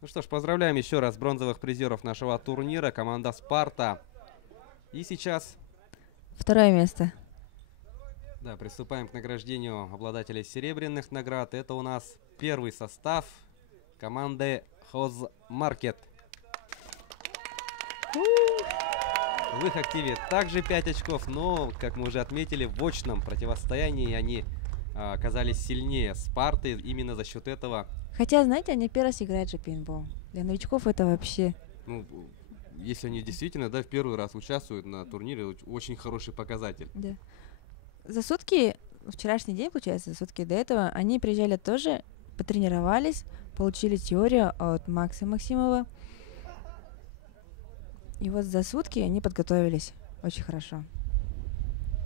Ну что ж, поздравляем еще раз бронзовых призеров нашего турнира, команда «Спарта». И сейчас, Второе место. да, приступаем к награждению обладателей серебряных наград. Это у нас первый состав команды «Хозмаркет». В их активе также 5 очков, но, как мы уже отметили, в очном противостоянии они оказались сильнее «Спарты». Именно за счет этого, Хотя, знаете, они первый раз играют же пейнтбол. Для новичков это вообще... ну, если они действительно, да, в первый раз участвуют на турнире, очень хороший показатель. Да. За сутки, вчерашний день, получается, за сутки до этого, они приезжали тоже, потренировались, получили теорию от Макса Максимова. И вот за сутки они подготовились очень хорошо.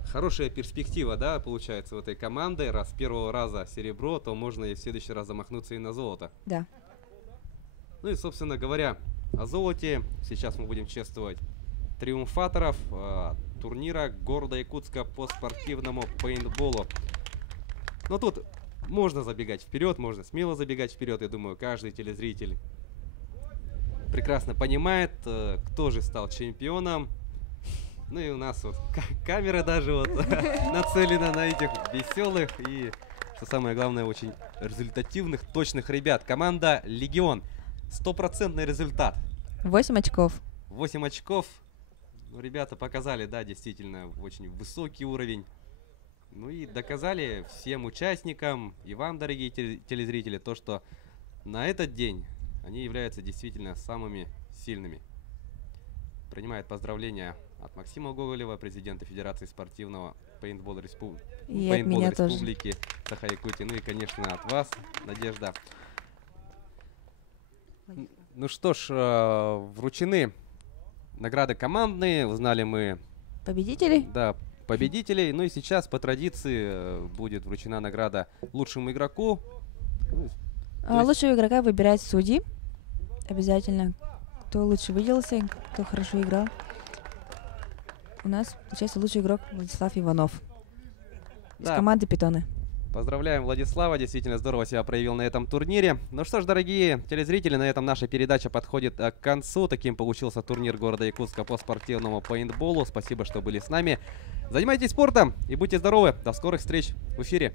Хорошая перспектива, да, получается, у этой команды. Раз с первого раза серебро, то можно и в следующий раз замахнуться и на золото. Да. Ну и, собственно говоря, о золоте. Сейчас мы будем чествовать триумфаторов турнира города Якутска по спортивному пейнтболу. Но тут можно забегать вперед, можно смело забегать вперед. Я думаю, каждый телезритель прекрасно понимает, кто же стал чемпионом. Ну и у нас вот камера даже вот нацелена на этих веселых и, что самое главное, очень результативных, точных ребят. Команда «Легион». 100% результат. 8 очков. 8 очков. Ну, ребята показали, да, действительно, очень высокий уровень. Ну и доказали всем участникам и вам, дорогие телезрители, то, что на этот день они являются действительно самыми сильными. Принимает поздравления от Максима Гоголева, президента Федерации спортивного пейнтбола И от меня тоже. Республики Саха-Якутии. Ну и, конечно, от вас, Надежда. Ну что ж, вручены награды командные, узнали мы, Победителей? да, победителей. Ну и сейчас по традиции будет вручена награда лучшему игроку. То есть- Лучшего игрока выбирают судьи. Обязательно. Кто лучше выделался, кто хорошо играл. У нас, получается, лучший игрок Владислав Иванов. Из Да, команды «Питоны». Поздравляем Владислава, действительно здорово себя проявил на этом турнире. Ну что ж, дорогие телезрители, на этом наша передача подходит к концу. Таким получился турнир города Якутска по спортивному пейнтболу. Спасибо, что были с нами. Занимайтесь спортом и будьте здоровы. До скорых встреч в эфире.